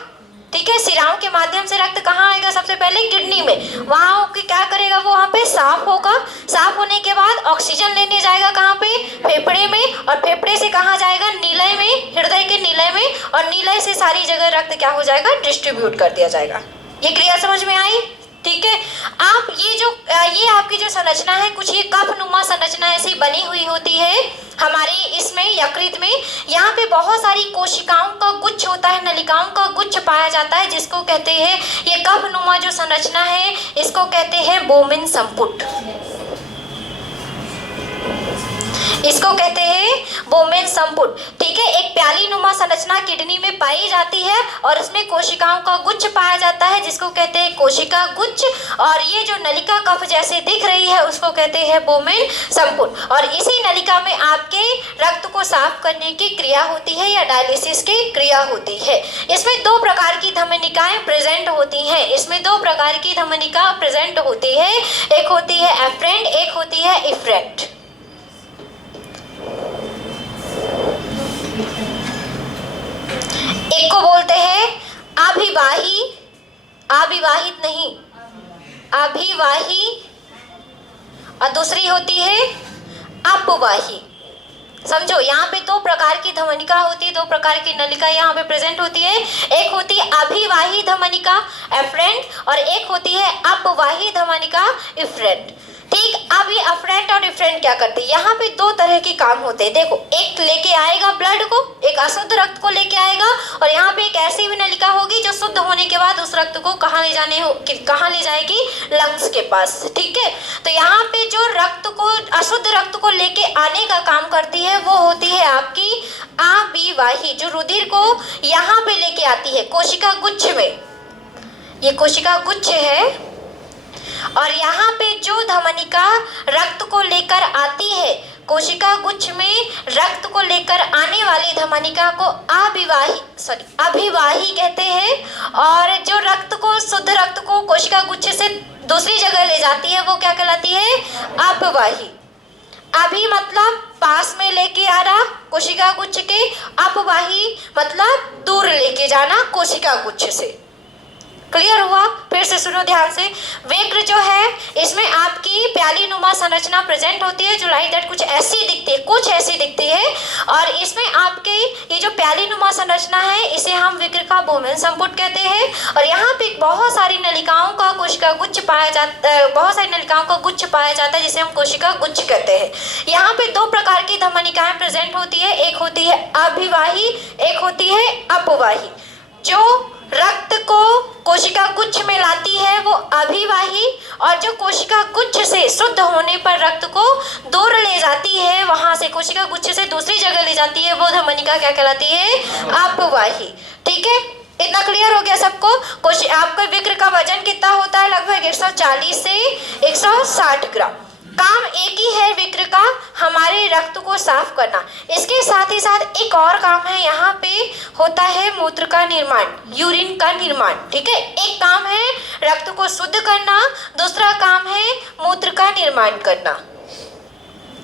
ठीक है, शिराओं के माध्यम से रक्त कहाँ आएगा? सबसे पहले किडनी में। वहाँ क्या करेगा? वो वहाँ पे साफ होगा। साफ होने के बाद ऑक्सीजन लेने जाएगा कहाँ पे? फेफड़े में। और फेफड़े से कहाँ जाएगा? नीलय में, हृदय के नीलय में। और नीलय से सारी जगह रक्त क्या हो जाएगा? डिस्ट्रीब्यूट कर दिया जाएगा। ये क्रिया समझ में आई? ठीक है। आप ये आपकी जो संरचना है, कुछ ये कफ नुमा संरचना ऐसी बनी हुई होती है हमारे इसमें यकृत में। यहाँ पे बहुत सारी कोशिकाओं का गुच्छ होता है, नलिकाओं का गुच्छ पाया जाता है, जिसको कहते हैं, ये कफ नुमा जो संरचना है इसको कहते हैं बोमिन संपुट। इसको कहते हैं बोमेन संपुट। ठीक है, एक प्याली नुमा संरचना किडनी में पाई जाती है और उसमें कोशिकाओं का गुच्छ पाया जाता है जिसको कहते हैं कोशिका गुच्छ, और ये जो नलिका कफ जैसे दिख रही है उसको कहते हैं बोमेन संपुट। और इसी नलिका में आपके रक्त को साफ करने की क्रिया होती है या डायलिसिस की क्रिया होती है। इसमें दो प्रकार की धमनिकाएं प्रेजेंट होती हैं, इसमें दो प्रकार की धमनिका प्रेजेंट होती है, एक होती है एफरेंट, एक होती है इफरेंट। एक को बोलते हैं अभिवाही, अविवाहित नहीं, अभिवाही, और दूसरी होती है अपवाही। समझो, यहाँ पे दो प्रकार की धमनिका होती है, दो प्रकार की नलिका यहाँ पे प्रेजेंट होती है। एक होती है अभिवाही धमनिका एफरेंट और एक होती है अपवाही धमनिका इफरेंट। ठीक, अब ये अफरेंट और इफरेंट क्या करते हैं, यहाँ पे दो तरह के काम होते हैं। देखो, एक लेके आएगा ब्लड को, एक अशुद्ध रक्त को लेके आएगा, और यहाँ पे एक ऐसी भी नलिका होगी जो शुद्ध होने के बाद उस रक्त को कहाँ ले जाएगी, लंग्स के पास। ठीक है, तो यहाँ पे जो रक्त को, अशुद्ध रक्त को लेके आने का काम करती है वो होती है आपकी अविवाही, जो रुधिर को यहाँ पे लेके आती है कोशिका गुच्छ में। ये कोशिका गुच्छ है, और यहाँ पे जो धमनिका रक्त को लेकर आती है, कोशिका गुच्छ में रक्त को लेकर आने वाली धमनिका को अभिवाही कहते हैं, और जो रक्त को, शुद्ध रक्त को कोशिका गुच्छ से दूसरी जगह ले जाती है वो क्या कहलाती है, अपवाही। अभी मतलब पास में लेके आ रहा कोशिका गुच्छ के, अपवाही मतलब दूर लेके जाना कोशिका गुच्छ से। क्लियर हुआ? फिर से सुनो ध्यान से। विक्र जो है इसमें आपकी प्याली नुमा संरचना प्रेजेंट होती है जो लाइक दैट कुछ ऐसी दिखती है, कुछ ऐसी दिखती है, और इसमें आपके ये जो प्याली नुमा संरचना है इसे हम विक्र का बोमेन संपुट कहते हैं। और यहाँ पे बहुत सारी नलिकाओं का कोशिका गुच्छ पाया जाता है, बहुत सारी नलिकाओं का गुच्छ पाया जाता है जिसे हम कोशिका गुच्छ कहते हैं। यहाँ पे दो प्रकार की धमनिकाएं प्रेजेंट होती है, एक होती है अभिवाही, एक होती है अपवाही। जो रक्त को कोशिका गुच्छ में लाती है वो अभिवाही, और जो कोशिका गुच्छ से शुद्ध होने पर रक्त को दूर ले जाती है, वहां से कोशिका गुच्छ से दूसरी जगह ले जाती है, वो धमनिका क्या कहलाती है, अपवाही। ठीक है, इतना क्लियर हो गया सबको? आपका विक्र का वजन कितना होता है, लगभग 140 से 160 ग्राम। काम एक ही है विक्र का, हमारे रक्त को साफ करना। इसके साथ ही साथ एक और काम है, यहाँ पे होता है मूत्र का निर्माण, यूरिन का निर्माण। ठीक है, एक काम है रक्त को शुद्ध करना, दूसरा काम है मूत्र का निर्माण करना।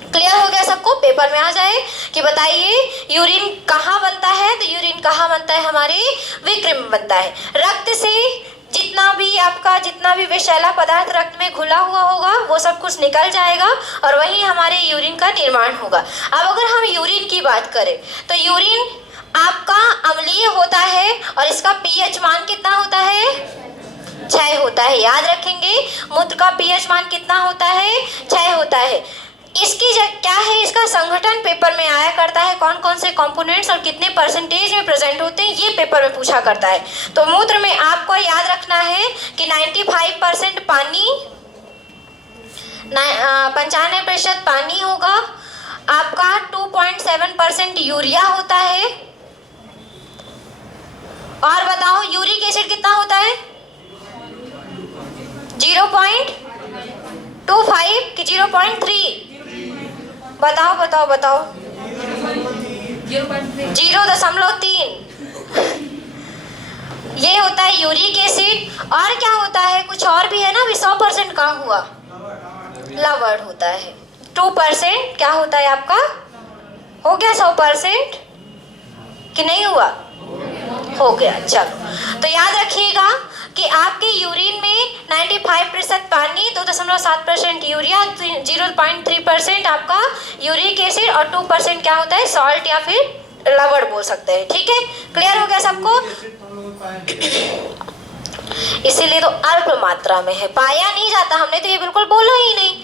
क्लियर हो गया सबको? पेपर में आ जाए कि बताइए यूरिन कहाँ बनता है, तो यूरिन कहाँ बनता है, हमारे विक्र में बनता है। रक्त से जितना भी विषैला पदार्थ रक्त में घुला हुआ होगा वो सब कुछ निकल जाएगा और वही हमारे यूरिन का निर्माण होगा। अब अगर हम यूरिन की बात करें तो यूरिन आपका अम्लीय होता है और इसका पीएच मान कितना होता है, 6 होता है। याद रखेंगे, मूत्र का पीएच मान कितना होता है, 6 होता है। इसकी क्या है, इसका संगठन पेपर में आया करता है, कौन कौन से कंपोनेंट्स और कितने परसेंटेज में प्रेजेंट होते हैं, ये पेपर में पूछा करता है। तो मूत्र में आपको याद रखना है कि 95% पानी, 95% पानी होगा, आपका 2.7% यूरिया होता है। और बताओ यूरिक एसिड कितना होता है, 0.25 कि 0.3? बताओ 0.3। ये होता है यूरिक एसिड। और क्या होता है, कुछ और भी है ना, अभी 100% कहाँ हुआ, लवण होता है। 2% क्या होता है आपका, हो गया 100% कि नहीं हुआ, हो गया। चलो, तो याद रखिएगा कि आपके यूरिन में 95% पानी, 2.7% यूरिया, 0.3% आपका यूरिक एसिड और 2% क्या होता है, सॉल्ट या फिर लवण बोल सकते हैं। ठीक है, क्लियर हो गया सबको? इसीलिए तो अल्प मात्रा में है, पाया नहीं जाता। हमने तो ये बिल्कुल बोला ही नहीं,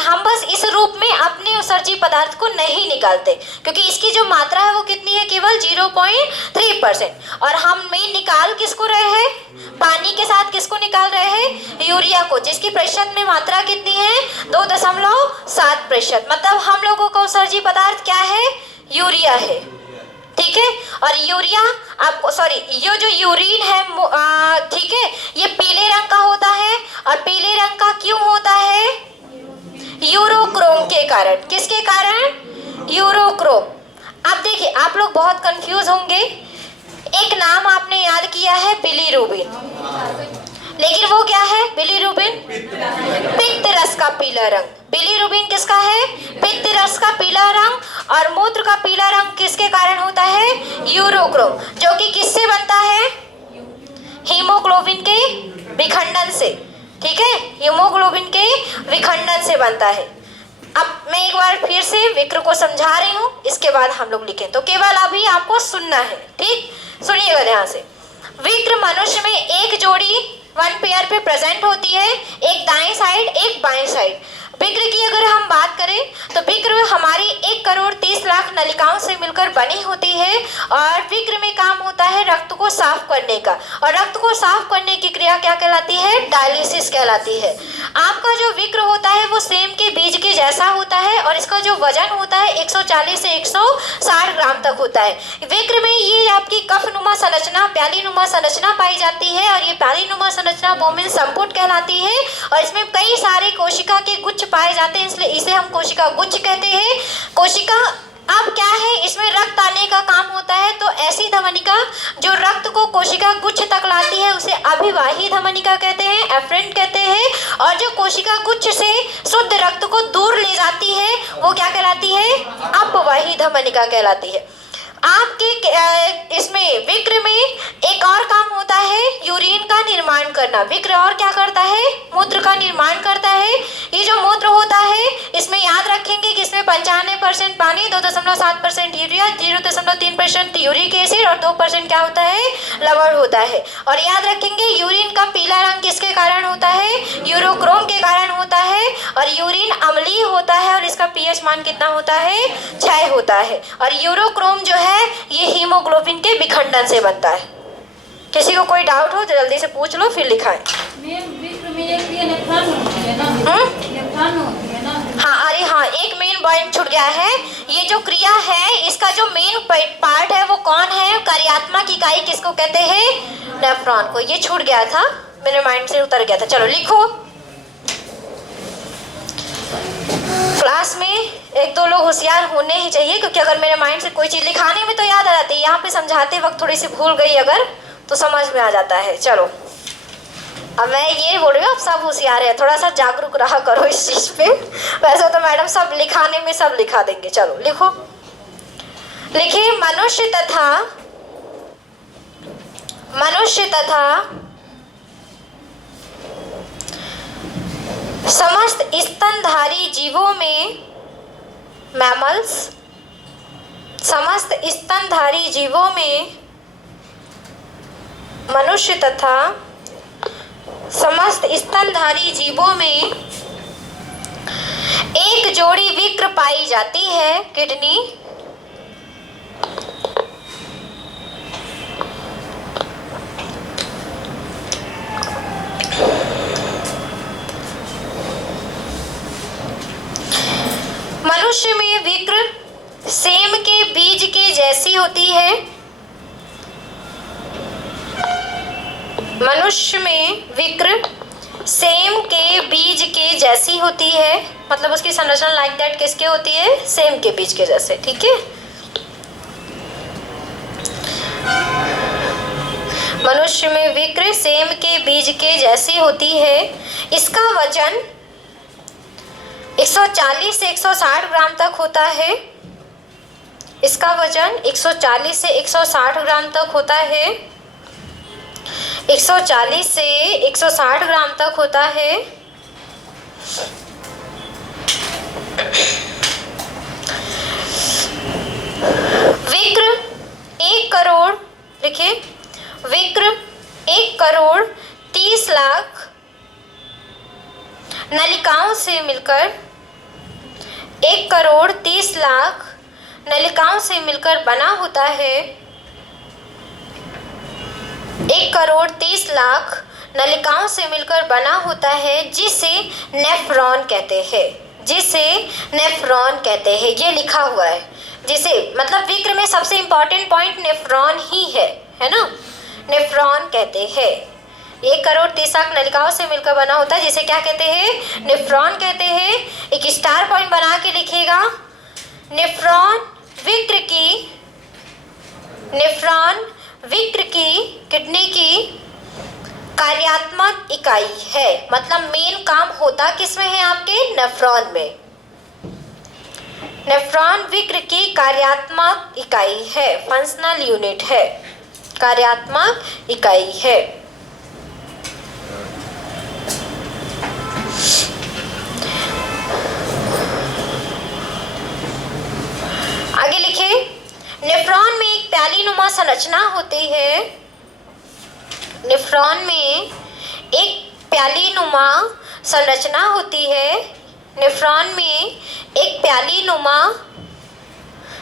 हम बस इस रूप में अपने उत्सर्जी पदार्थ को नहीं निकालते क्योंकि इसकी जो मात्रा है वो कितनी है, केवल 0.3%। और हम में निकाल किसको रहे हैं, पानी के साथ किसको निकाल रहे हैं? यूरिया को, जिसकी प्रतिशत में मात्रा कितनी है? 2.7%। मतलब हम लोगों का उत्सर्जी पदार्थ क्या है? यूरिया है, ठीक है। और यूरिया आपको ये जो यूरिन है, ठीक है, ये पीले रंग का होता है। और पीले रंग का क्यों होता है? यूरोक्रोम के कारण। किसके कारण? यूरोक्रोम। अब देखिए, आप लोग बहुत कंफ्यूज होंगे। एक नाम आपने याद किया है, बिलीरुबिन, लेकिन वो क्या है? बिलीरुबिन पित्त रस का पीला रंग। बिलीरुबिन किसका है? पित्त रस का पीला रंग। और मूत्र का पीला रंग किसके कारण होता है? यूरोक्रोम, जो कि किससे बनता है? हीमोग्लोबिन के विखंडन से, ठीक है, हीमोग्लोबिन के विखंडन से बनता है। अब मैं एक बार फिर से विक्र को समझा रही हूँ, इसके बाद हम लोग लिखें। तो केवल अभी आपको सुनना है, ठीक? सुनिएगा ध्यान से। विक्र मनुष्य में एक जोड़ी 1 पेयर पे प्रेजेंट होती है, एक दाएं साइड एक बाएं साइड। विक्र की अगर हम बात करें तो विक्र हमारी 1,30,00,000 नलिकाओं से मिलकर बनी होती है। और विक्र में काम होता है रक्त को साफ करने का। और रक्त को साफ करने की क्रिया क्या कहलाती है? डायलिसिस कहलाती है। आपका जो विक्र होता है वो सेम के बीज के जैसा होता है और इसका जो वजन होता है 140 से 160 ग्राम तक होता है। विक्र में ये आपकी कफनुमा संरचना, प्यालीनुमा संरचना पाई जाती है। और ये प्यालीनुमा संरचना बोमिन संपुट कहलाती है। और इसमें कई सारे कोशिका के गुच्छ पाए जाते हैं, इसलिए इसे हम कोशिका गुच्छ कहते हैं। कोशिका अब क्या है, इसमें रक्त आने का काम होता है। तो ऐसी धमनिका जो रक्त को कोशिका गुच्छ तक लाती है उसे अभिवाही धमनिका कहते हैं, एफरेंट कहते हैं। और जो कोशिका गुच्छ से शुद्ध रक्त को दूर ले जाती है वो क्या कहलाती है? अपवाही धमनिका कहलाती है। आपके इसमें विक्र में एक और काम होता है, यूरिन का निर्माण करना। विक्र और क्या करता है? मूत्र का निर्माण करता है। ये जो मूत्र होता है इसमें याद रखेंगे कि इसमें 95% पानी, 2.7% यूरिया, 0.3% यूरिक एसिड और 2% क्या होता है? लवण होता है। और याद रखेंगे यूरिन का पीला रंग किसके कारण होता है? यूरोक्रोम के कारण होता है। और यूरिन अम्लीय होता है और इसका पीएच मान कितना होता है? 6 होता है। और यूरोक्रोम जो है ये हीमोग्लोबिन के विखंडन से बनता है। किसी को कोई डाउट हो तो जल्दी से पूछ लो, फिर लिखाएं। विक्र में एक ये नेफ्रॉन होती है ना? नेफ्रॉन होती है ना? हाँ, अरे हाँ, एक मेन पॉइंट छूट गया है। ये जो क्रिया है इसका जो मेन पार्ट है वो कौन है? कार्यात्मक इकाई किसको कहते हैं? नेफ्रॉन को। ये छूट गया था, मेरे माइंड से उतर गया था। चलो लिखो। क्लास में 1-2 लोग होशियार होने ही चाहिए, क्योंकि अगर मेरे माइंड से कोई चीज़ लिखाने में तो याद आ जाती है, यहाँ पे समझाते वक्त थोड़ी सी भूल गई अगर तो समझ में आ जाता है। चलो, अब मैं ये बोल रही हूँ, आप सब होशियार है, थोड़ा सा जागरूक रहा करो इस चीज़ पे। वैसे तो मैडम सब लिखाने में सब लिखा देंगे। चलो लिखो। लिखिए, मनुष्य तथा समस्त स्तनधारी जीवों में, मैमल्स, समस्त स्तनधारी जीवों में मनुष्य तथा समस्त स्तनधारी जीवों में एक जोड़ी विक्र पाई जाती है, किडनी। मनुष्य में विक्र सेम के बीज के जैसी होती है। मनुष्य में विक्र सेम के बीज के जैसी होती है, मतलब उसकी संरचना लाइक दैट किसके होती है? सेम के बीज के जैसे, ठीक है। मनुष्य में विक्र सेम के बीज के जैसी होती है। इसका वजन 140 से 160 ग्राम तक होता है। इसका वजन 140 से 160 ग्राम तक होता है। 140 से 160 ग्राम तक होता है। विक्र 1 करोड़, लिखिए, विक्र 1,30,00,000 नलिकाओं से मिलकर 1,30,00,000 नलिकाओं से मिलकर बना होता है। 1,30,00,000 नलिकाओं से मिलकर बना होता है, जिसे नेफ्रॉन कहते हैं। जिसे नेफ्रॉन कहते हैं, ये लिखा हुआ है। जिसे मतलब विक्र में सबसे इंपॉर्टेंट पॉइंट नेफ्रॉन ही है ना। नेफ्रॉन कहते हैं। 1,30,00,000 नलिकाओं से मिलकर बना होता है, जिसे क्या कहते हैं? नेफ्रॉन कहते हैं। एक स्टार पॉइंट बना के लिखिएगा। नेफ्रॉन विक्र की किडनी की कार्यात्मक इकाई है। मतलब मेन काम होता किसमें है? आपके नेफ्रॉन में। नेफ्रॉन विक्र की कार्यात्मक इकाई है, फंक्शनल यूनिट है, कार्यात्मक इकाई है। आगे लिखिए। नेफ्रॉन में एक प्यालीनुमा संरचना होती है। नेफ्रॉन में एक प्यालीनुमा संरचना होती है। नेफ्रॉन में एक प्यालीनुमा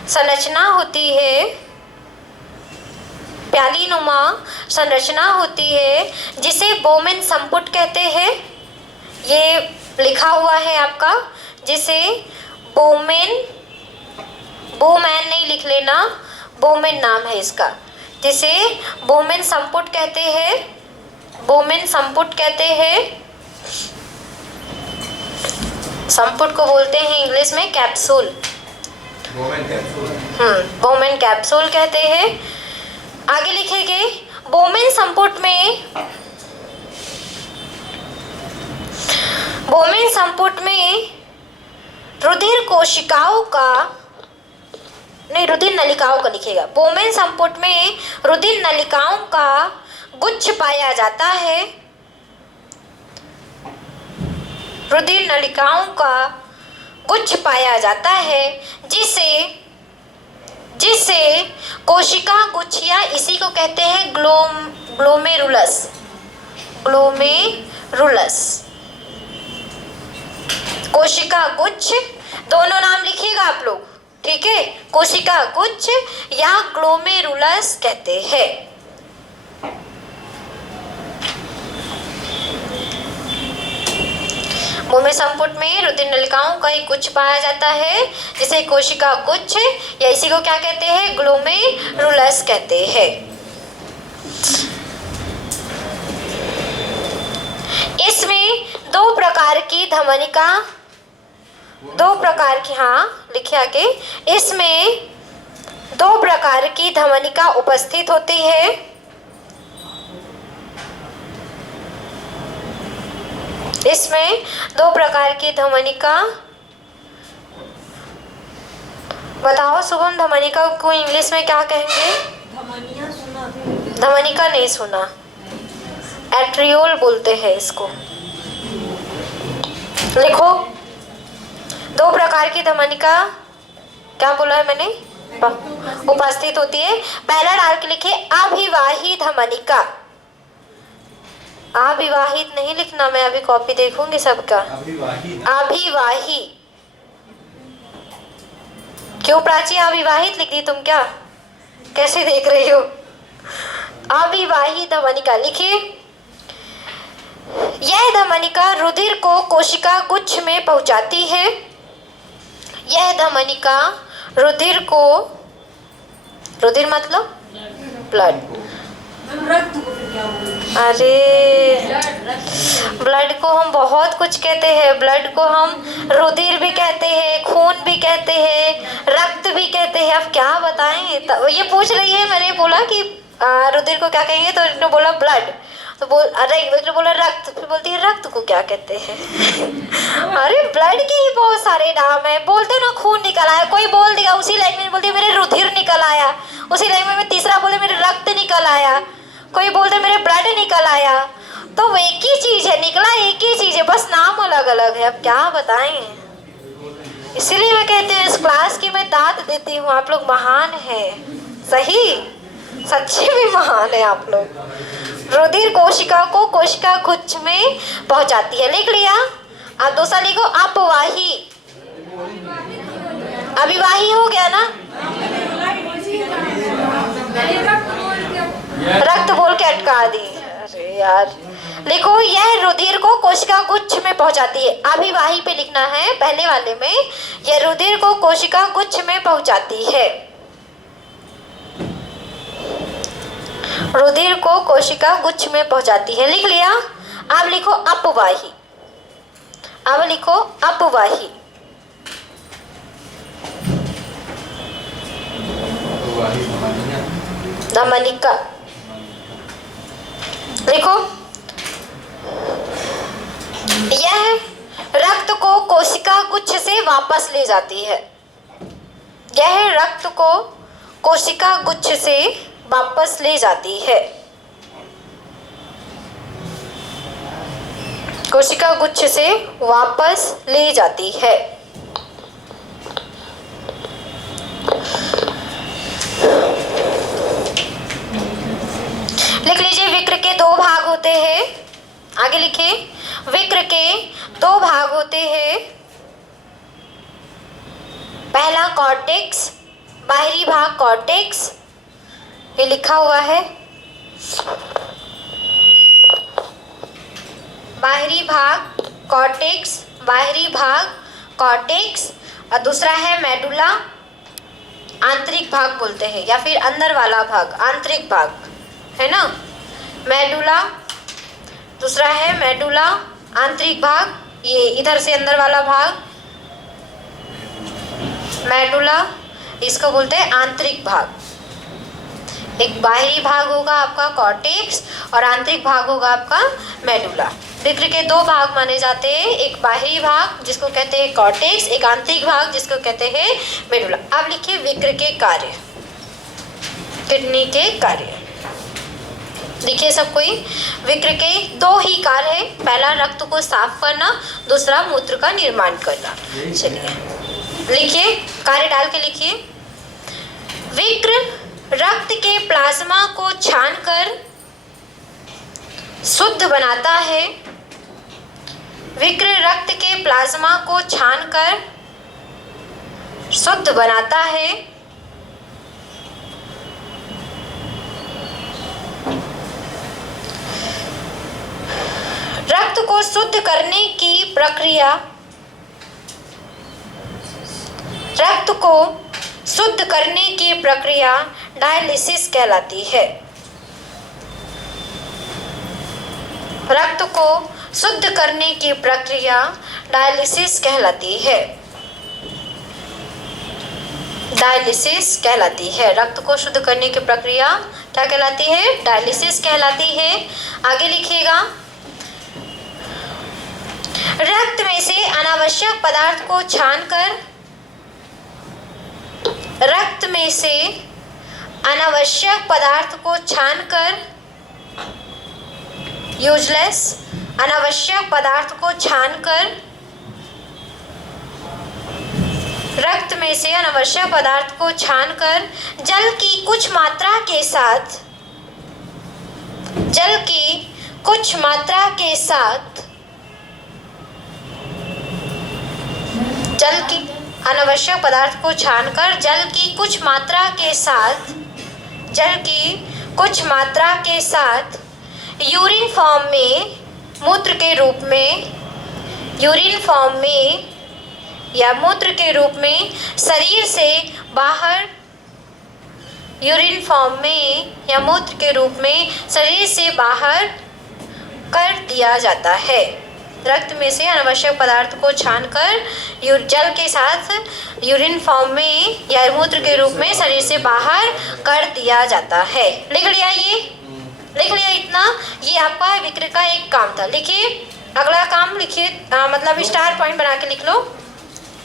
संरचना होती है। प्यालीनुमा संरचना होती है, जिसे बोमेन संपुट कहते हैं। ये लिखा हुआ है आपका, जिसे बोमैन नहीं लिख लेना, बोमेन नाम है इसका, जिसे बोमेन संपुट कहते हैं। बोमेन संपुट कहते हैं। संपुट को बोलते हैं इंग्लिश में कैप्सूल। बोमेन कैप्सूल कहते हैं। आगे लिखेंगे। बोमेन संपुट में रुधिर कोशिकाओं का नहीं, रुधिर नलिकाओं का लिखेगा। बोमेन संपुट में रुधिर नलिकाओं का गुच्छ पाया जाता है। रुधिर नलिकाओं का गुच्छ पाया जाता है, जिसे कोशिका गुच्छ या इसी को कहते हैं ग्लोमेरुलस। कोशिका गुच्छ, दोनों नाम लिखिएगा आप लोग, ठीक है। कोशिका गुच्छ या ग्लोमेरुलस कहते हैं। बोमेन संपुट में रुधिर नलिकाओं का एक गुच्छ पाया जाता है, जिसे कोशिका गुच्छ या इसी को क्या कहते हैं? ग्लोमेरुलस कहते हैं। इसमें दो प्रकार की धमनिका, लिखिए आगे। इसमें दो प्रकार की धमनिका उपस्थित होती है। इसमें दो प्रकार की धमनिका, बताओ शुभम, धमनिका को इंग्लिश में क्या कहेंगे? धमनिका नहीं सुना, एट्रियोल बोलते हैं इसको। लिखो। दो प्रकार की धमनिका, क्या बोला है मैंने? उपस्थित होती है। पहला डाल के लिखिए अभिवाही धमनिका। अविवाहित नहीं लिखना, मैं अभी कॉपी देखूंगी सबका। अभिवाही। क्यों प्राची अविवाहित लिख दी तुम? क्या कैसे देख रही हो? अविवाही धमनिका लिखिए। यह धमनिका रुधिर को कोशिका गुच्छ में पहुंचाती है। यह धमनिका रुधिर को, रुधिर मतलब ब्लड, अरे ब्लड को हम बहुत कुछ कहते हैं। ब्लड को हम रुधिर भी कहते हैं, खून भी कहते हैं, रक्त भी कहते हैं। अब क्या बताएं? तो ये पूछ रही है, मैंने बोला कि रुधिर को क्या कहेंगे, तो इन्होंने बोला ब्लड, तो बोला रक्त, फिर बोलती है रक्त को क्या कहते हैं? अरे ब्लड के ही बहुत सारे नाम है। बोलते ना खून निकल आया, कोई बोल देगा उसी लैंग्वेज में, बोलती है मेरे रुधिर निकल आया, उसी लैंग्वेज में तीसरा बोले मेरे रक्त निकल आया, कोई बोलते मेरे ब्लड निकल आया। तो एक ही चीज है, निकला एक ही चीज है, बस नाम अलग अलग है। अब क्या बताएं? इसीलिए मैं कहती हूँ इस क्लास की मैं दाद देती हूँ। आप लोग महान हैं, सही, सच्ची में महान है आप लोग। रुधिर कोशिका को कोशिका गुच्छ में पहुंचाती है। लिख लिया? अब दूसरा लिखो अपवाही। अभिवाही हो गया ना? रक्त बोल के अटका दी। अरे यार, लिखो यह रुधिर को कोशिका गुच्छ में पहुंचाती है। अभी वहीं पे लिखना है पहले वाले में, यह रुधिर को कोशिका गुच्छ में पहुंचाती है। रुधिर को कोशिका गुच्छ में पहुंचाती है, लिख लिया। अब लिखो अपवाही। अब लिखो अपवाही। धमनिका लिखो। यह रक्त को कोशिका गुच्छ से वापस ले जाती है। यह रक्त को कोशिका गुच्छ से वापस ले जाती है। कोशिका गुच्छ से वापस ले जाती है। लिख लीजिए, विक्र के दो भाग होते हैं। आगे लिखिए, विक्र के दो भाग होते हैं। पहला कॉर्टेक्स, बाहरी भाग कॉर्टेक्स, ये लिखा हुआ है। बाहरी भाग कॉर्टेक्स, बाहरी भाग कॉर्टेक्स, और दूसरा है मेडुला, आंतरिक भाग बोलते हैं, या फिर अंदर वाला भाग, आंतरिक भाग है ना, मेडुला। दूसरा है मेडुला, आंतरिक भाग, ये इधर से अंदर वाला भाग मेडुला, इसको बोलते हैं आंतरिक भाग। एक बाहरी भाग होगा आपका कॉर्टेक्स और आंतरिक भाग होगा आपका मेडुला। विक्र के दो भाग माने जाते हैं, एक बाहरी भाग जिसको कहते हैं कॉर्टेक्स, एक आंतरिक भाग जिसको कहते हैं मेडुला। अब लिखिए विक्र के कार्य, किडनी के कार्य। देखिए सब कोई, विक्र के दो ही कार्य है, पहला रक्त को साफ करना, दूसरा मूत्र का निर्माण करना। चलिए लिखिए, कार्य डाल के लिखिए। विक्र रक्त के प्लाज्मा को छानकर शुद्ध बनाता है। विक्र रक्त के प्लाज्मा को छानकर शुद्ध बनाता है। रक्त को शुद्ध करने की प्रक्रिया, रक्त को शुद्ध करने की प्रक्रिया डायलिसिस कहलाती है। रक्त को शुद्ध करने की प्रक्रिया डायलिसिस कहलाती है। डायलिसिस कहलाती है। रक्त को शुद्ध करने की प्रक्रिया क्या कहलाती है? डायलिसिस कहलाती है। आगे लिखिएगा, रक्त में से अनावश्यक पदार्थ को छानकर, रक्त में से अनावश्यक पदार्थ को छानकर, यूजलेस अनावश्यक पदार्थ को छानकर, रक्त में से अनावश्यक पदार्थ को छानकर जल की कुछ मात्रा के साथ, जल की कुछ मात्रा के साथ, जल की अनावश्यक पदार्थ को छानकर जल की कुछ मात्रा के साथ, जल की कुछ मात्रा के साथ यूरिन फॉर्म में, मूत्र के रूप में, यूरिन फॉर्म में या मूत्र के रूप में शरीर से बाहर, यूरिन फॉर्म में या मूत्र के रूप में शरीर से बाहर कर दिया जाता है। रक्त में से अनावश्यक पदार्थ को छानकर जल के साथ यूरिन फॉर्म में या मूत्र के रूप में शरीर से बाहर कर दिया जाता है। लिख लिया? ये लिख लिया इतना? ये आपका विक्र का एक काम था। लिखिए अगला काम, लिखिए मतलब स्टार पॉइंट बना के लिख लो।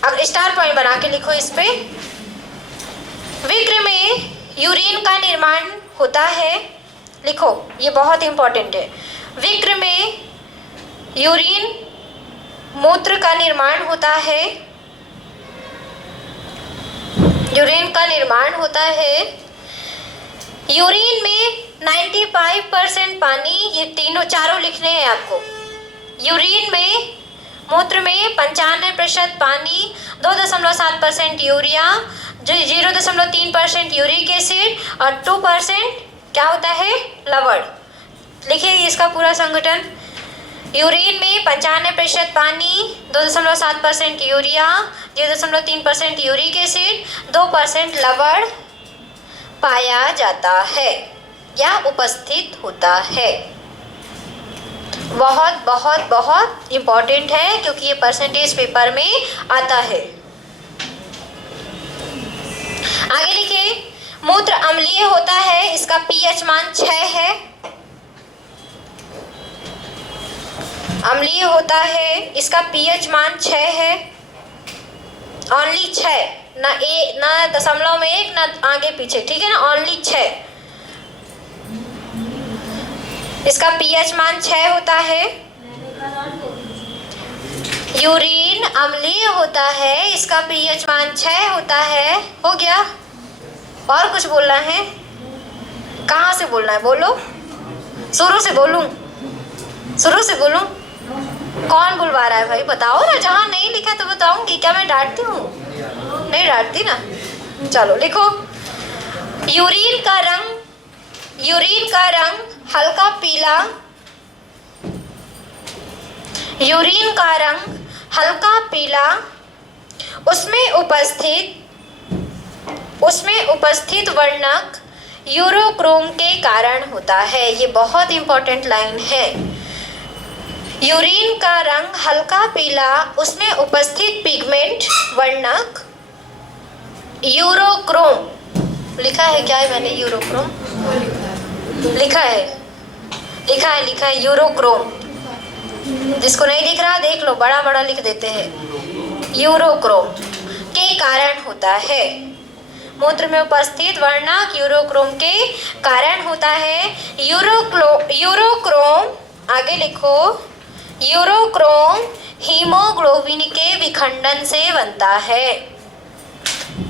अब स्टार पॉइंट बना के लिखो इस पे। विक्र में यूरिन का निर्माण होता है। लिखो, ये बहुत इंपॉर्टेंट है। विक्र में यूरिन, मूत्र का निर्माण होता है। यूरिन का निर्माण होता है। यूरिन में 95% पानी, ये तीनों चारों लिखने हैं आपको। यूरिन में, मूत्र में 95% पानी, 2.7% यूरिया, 0.3% यूरिक एसिड और 2% क्या होता है? लवण। लिखिए इसका पूरा संगठन। यूरिन में 95% पानी, 2.7% यूरिया, 0.3% यूरिक एसिड, 2% लवण पाया जाता है या उपस्थित होता है। बहुत बहुत बहुत इम्पॉर्टेंट है क्योंकि ये परसेंटेज पेपर में आता है। आगे लिखिए, मूत्र अम्लीय होता है, इसका पीएच मान 6 है। अम्लीय होता है, इसका पीएच मान 6 है। ओनली 6, ना दशमलव में 1 ना आगे पीछे, ठीक है ना, ओनली 6। इसका पीएच मान 6 होता है। यूरिन अम्लीय होता है, इसका पीएच मान 6 होता है। हो गया? और कुछ बोलना है? कहाँ से बोलना है? बोलो, शुरू से बोलूं? शुरू से बोलूं? कौन बुलवा रहा है भाई? बताओ ना, जहाँ नहीं लिखा तो बताऊंगी। क्या मैं डांटती हूँ? नहीं डांटती ना। चलो लिखो, यूरिन का रंग हल्का पीला। यूरिन का रंग हल्का पीला उसमें उपस्थित वर्णक यूरोक्रोम के कारण होता है। ये बहुत इंपॉर्टेंट लाइन है। यूरिन का रंग हल्का पीला, उसमें उपस्थित पिगमेंट वर्णक यूरोक्रोम। लिखा है क्या है? मैंने यूरोक्रोम लिखा है यूरोक्रोम। जिसको नहीं दिख रहा देख लो, बड़ा बड़ा लिख देते हैं। यूरोक्रोम के कारण होता है। मूत्र में उपस्थित वर्णक यूरोक्रोम के कारण होता है। यूरोक्रोम आगे लिखो, यूरोक्रोम हीमोग्लोबिन के विखंडन से बनता है।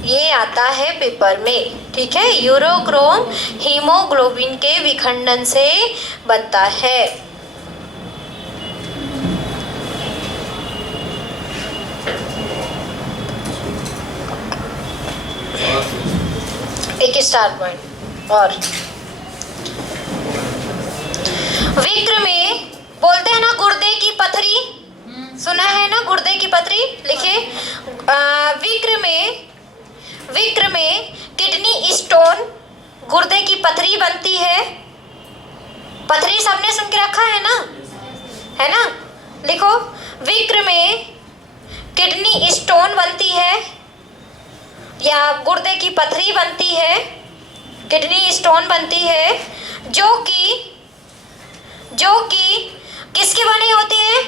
ये आता है पेपर में, ठीक है। यूरोक्रोम हीमोग्लोबिन के विखंडन से बनता है। एक स्टार पॉइंट। और विक्र में बोलते हैं ना गुर्दे की पथरी, सुना है ना गुर्दे की पथरी? लिखिए, विक्र में किडनी स्टोन गुर्दे की पथरी बनती है। पथरी सबने सुन के रखा है ना? लिखो, विक्र में किडनी स्टोन बनती है या गुर्दे की पथरी बनती है, किडनी स्टोन बनती है, जो कि किसकी बनी होती है?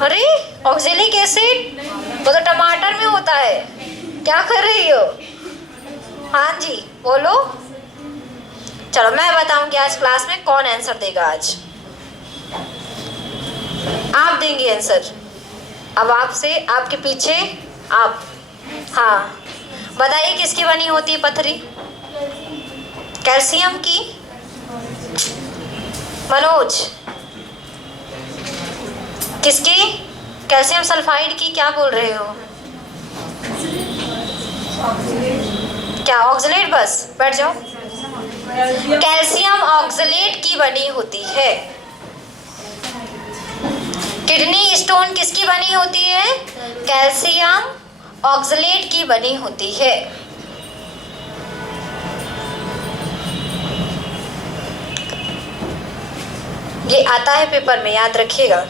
अरे ऑक्जेलिक एसिड, वो तो टमाटर में होता है। क्या कर रही हो? हाँ जी बोलो। चलो मैं बताऊंगी आज क्लास में कौन आंसर देगा। आज आप देंगे आंसर। अब आपसे, आपके पीछे आप, हाँ बताइए किसकी बनी होती है पथरी? कैल्शियम की। मनोज, किसकी? कैल्शियम सल्फाइड की। क्या बोल रहे हो? क्या ऑक्सलेट? बस बैठ जाओ। कैल्शियम ऑक्सलेट की बनी होती है। किडनी स्टोन किसकी बनी होती है? कैल्शियम ऑक्सलेट की बनी होती है। ये आता है पेपर में, याद रखिएगा।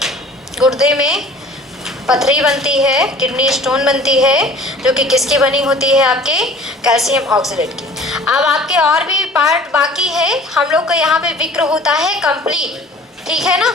गुर्दे में पथरी बनती है, किडनी स्टोन बनती है, जो कि किसकी बनी होती है? आपके कैल्शियम ऑक्सलेट की। अब आपके और भी पार्ट बाकी है। हम लोग का यहाँ पे विक्र होता है कंप्लीट, ठीक है ना।